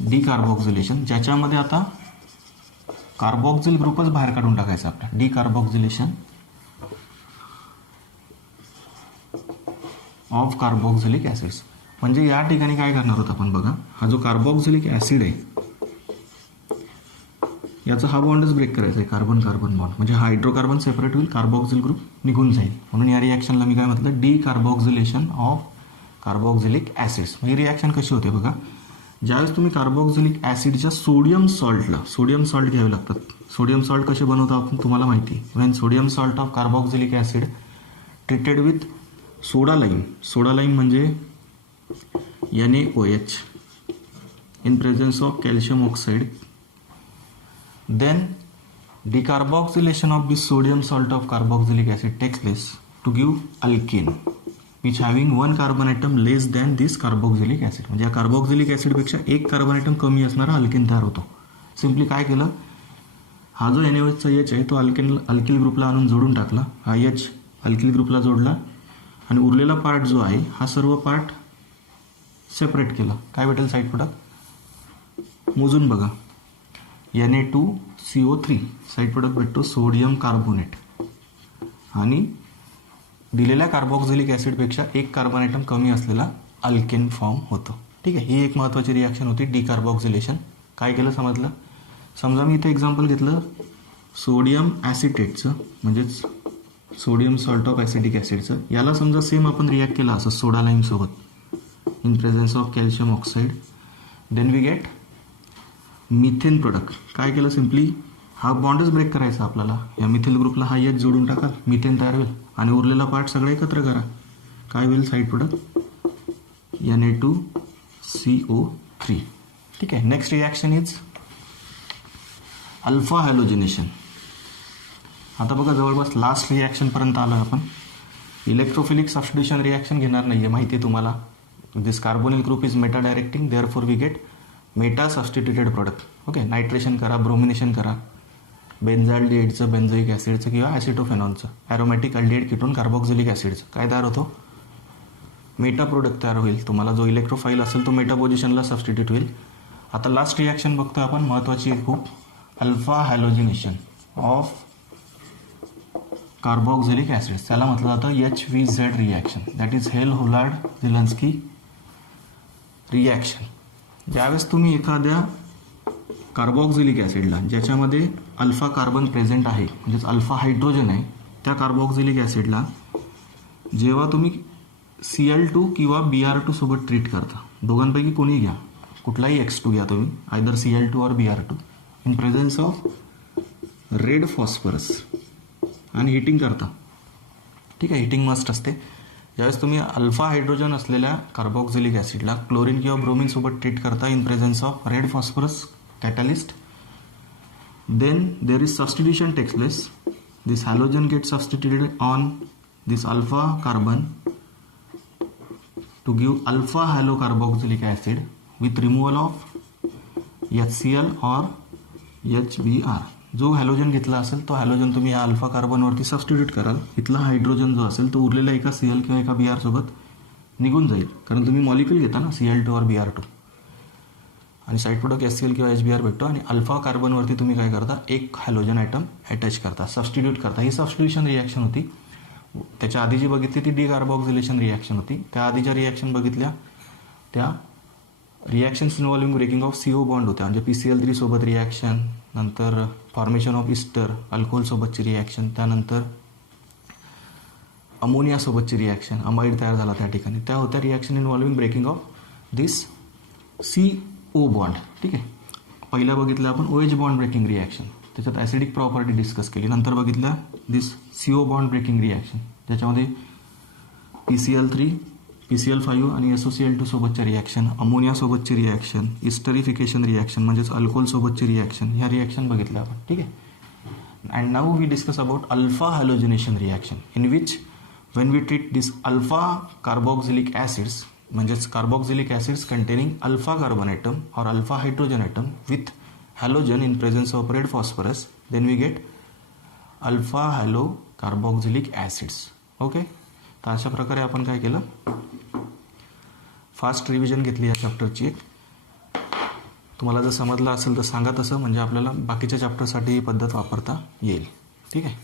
डिकार्बॉक्झिलेशन, ज्याच्यामध्ये आता कार्बॉक्झिल ग्रुपच बाहेर काढून टाकायचा आपला. डिकार्बॉक्झिलेशन ऑफ कार्बॉक्झिलिक ॲसिड्स. म्हणजे या ठिकाणी काय करणार आहोत आपण बघा, हा जो कार्बॉक्झिलिक ॲसिड आहे याचा हा बॉन्डच ब्रेक करायचा आहे, कार्बन कार्बन बॉन्ड. म्हणजे हा हायड्रोकार्बन सेपरेट होईल, कार्बॉक्झिल ग्रुप निघून जाईल. म्हणून या रिॲक्शनला मी काय म्हटलं? Decarboxylation of carboxylic acids. ही रिॲक्शन कशी होते बघा, ज्यावेळेस तुम्ही कार्बॉक्झिलिक ॲसिडच्या सोडियम सॉल्ट घ्यावे लागतात. सोडियम सॉल्ट कसे बनवतो आपण तुम्हाला माहिती आहे. Wien sodium salt of carboxylic acid treated with soda lime म्हणजे NaOH in presence of calcium oxide, then decarboxylation of this sodium salt of carboxylic acid takes place to give alkane which having one carbon atom less than this carboxylic acid. म्हणजे या carboxylic ॲसिडपेक्षा एक carbon item कमी असणारा alkane तयार होतो. Simply काय केलं, हा जो NaOHचा H आहे तो अल्किल ग्रुपला आणून जोडून टाकला. हा H अल्किल ग्रुपला जोडला आणि उरलेला पार्ट जो आहे हा सर्व पार्ट सेपरेट केला. काय भेटेल साईड प्रोडक्ट? मोजून बघा. Na2CO3 साईड प्रोडक्ट भेटतो सोडियम कार्बोनेट आणि दिलेल्या कार्बॉक्झिलिक ॲसिडपेक्षा एक कार्बन आयटम कमी असलेला अल्केन फॉर्म होतो. ठीक आहे. ही एक महत्त्वाची रिॲक्शन होती डिकार्बॉक्झिलेशन. काय केलं समजलं? समजा मी इथे एक्झाम्पल घेतलं सोडियम ॲसिटेटचं, म्हणजेच सोडियम सॉल्ट ऑफ ॲसिटिक ॲसिडचं. याला समजा सेम आपण रिॲक्ट केला असं सोडा लाईमसोबत in presence of calcium oxide, then we get methane product. काय केलं? सिम्पली हा बॉन्डच ब्रेक करायचा आपल्याला. या मिथेल ग्रुपला हा H जोडून टाकाल, मिथेन तयार होईल आणि उरलेला पार्ट सगळं एकत्र करा. काय होईल साईड प्रोडक्ट Na2CO3. ठीक आहे. Next reaction is alpha halogenation. आता बघा जवळपास लास्ट रिॲक्शनपर्यंत आलो आपण. इलेक्ट्रोफिलिक सबस्टिट्यूशन रिॲक्शन घेणार नाही आहे, माहिती आहे तुम्हाला. This carbonyl group is meta directing, therefore we get meta substituted product. Okay, nitration करा, ब्रोमिनेशन करा, बेन्झाल्डिहाइडचं, बेन्झोइक ॲसिडचं किंवा ॲसिटोफेनॉलचं, ॲरोमॅटिक अल्डिहाइड कीटोन कार्बॉक्झिलिक ॲसिडचं काय तयार होतो, मेटा प्रोडक्ट तयार होईल. तुम्हाला जो इलेक्ट्रोफाईल असेल तो मेटा पोझिशनला सबस्टिट्यूट होईल. आता लास्ट रिॲक्शन बघतो आपण, महत्त्वाची आहे खूप, alpha halogenation of carboxylic acid. त्याला म्हटलं जातं HVZ reaction, that is Hell Volhard Zelinsky reaction. ज्यावेळेस तुम्ही एखाद्या कार्बॉक्झिलिक ॲसिडला ज्याच्यामध्ये अल्फा कार्बन प्रेझेंट आहे, म्हणजेच अल्फा हायड्रोजन आहे, त्या कार्बॉक्झिलिक ॲसिडला जेव्हा तुम्ही Cl2 किंवा Br2 सोबत ट्रीट करता, दोघांपैकी कोणी घ्या, कुठलाही X2 घ्या तुम्ही, आयदर Cl2 और Br2, in presence of red phosphorus आणि हिटिंग करता. ठीक आहे, हिटिंग मस्ट असते. ज्यावेळेस तुम्ही अल्फा हायड्रोजन असलेल्या कार्बॉक्झिलिक ॲसिडला क्लोरीन किंवा ब्रोमिन सोबत ट्रीट करता in presence of red phosphorus catalyst, then there is substitution takes place. This halogen get substituted on this alpha carbon to give alpha halocarboxylic acid with removal of HCl or HBr. जो halogen घेतला असेल तो halogen तुम्ही या alpha कार्बनवरती substitute कराल. इथला hydrogen जो असेल तो उरलेला एका Cl किंवा एका Br सोबत निघून जाईल, कारण तुम्ही मॉलिक्यूल घेता ना Cl2 और Br2, आणि साईड प्रोडक्ट HCl किंवा HBr भेटतो, आणि अल्फा कार्बनवरती तुम्ही काय करता, एक हॅलोजन ॲटम अटॅच करता, सबस्टिट्यूट करता. ही सबस्टिट्यूशन रिॲक्शन होती. त्याच्या आधी जी बघितली ती डिकार्बॉक्झिलेशन रिॲक्शन होती. त्या आधी ज्या रिॲक्शन बघितल्या त्या reactions involving breaking of CO bond होत्या, म्हणजे PCl3 सोबत रिॲक्शन, नंतर फॉर्मेशन ऑफ इस्टर अल्कोहोलसोबतची रिॲक्शन, त्यानंतर अमोनियासोबतची रिॲक्शन, अमाइड तयार झाला त्या ठिकाणी, त्या होत्या reaction involving breaking of this CO bond. ठीक आहे, पहिल्या बघितल्या आपण OH बॉन्ड ब्रेकिंग रिॲक्शन, त्याच्यात ॲसिडिक प्रॉपर्टी डिस्कस केली. नंतर बघितल्या this CO bond breaking reaction, ज्याच्यामध्ये PCl3, PCl5 आणि SOCl2 सोबतच्या रिॲक्शन, अमोनियासोबतची रिॲक्शन, इस्टरिफिकेशन रिॲक्शन म्हणजेच अल्कोहोलसोबतची रिॲक्शन, ह्या रिॲक्शन बघितल्या आपण. ठीक आहे. And now we discuss about alpha halogenation reaction, in which when we treat this alpha carboxylic acids, म्हणजेच carboxylic acids containing alpha carbon atom और alpha hydrogen atom with halogen in presence of red phosphorus, then we get alpha halo carboxylic acids. Okay, तर अशा प्रकारे आपण काय केलं, fast revision घेतली या चॅप्टरची. एक तुम्हाला जर समजलं असेल तर सांगा तसं, म्हणजे आपल्याला बाकीच्या चॅप्टरसाठी ही पद्धत वापरता येईल. ठीक आहे.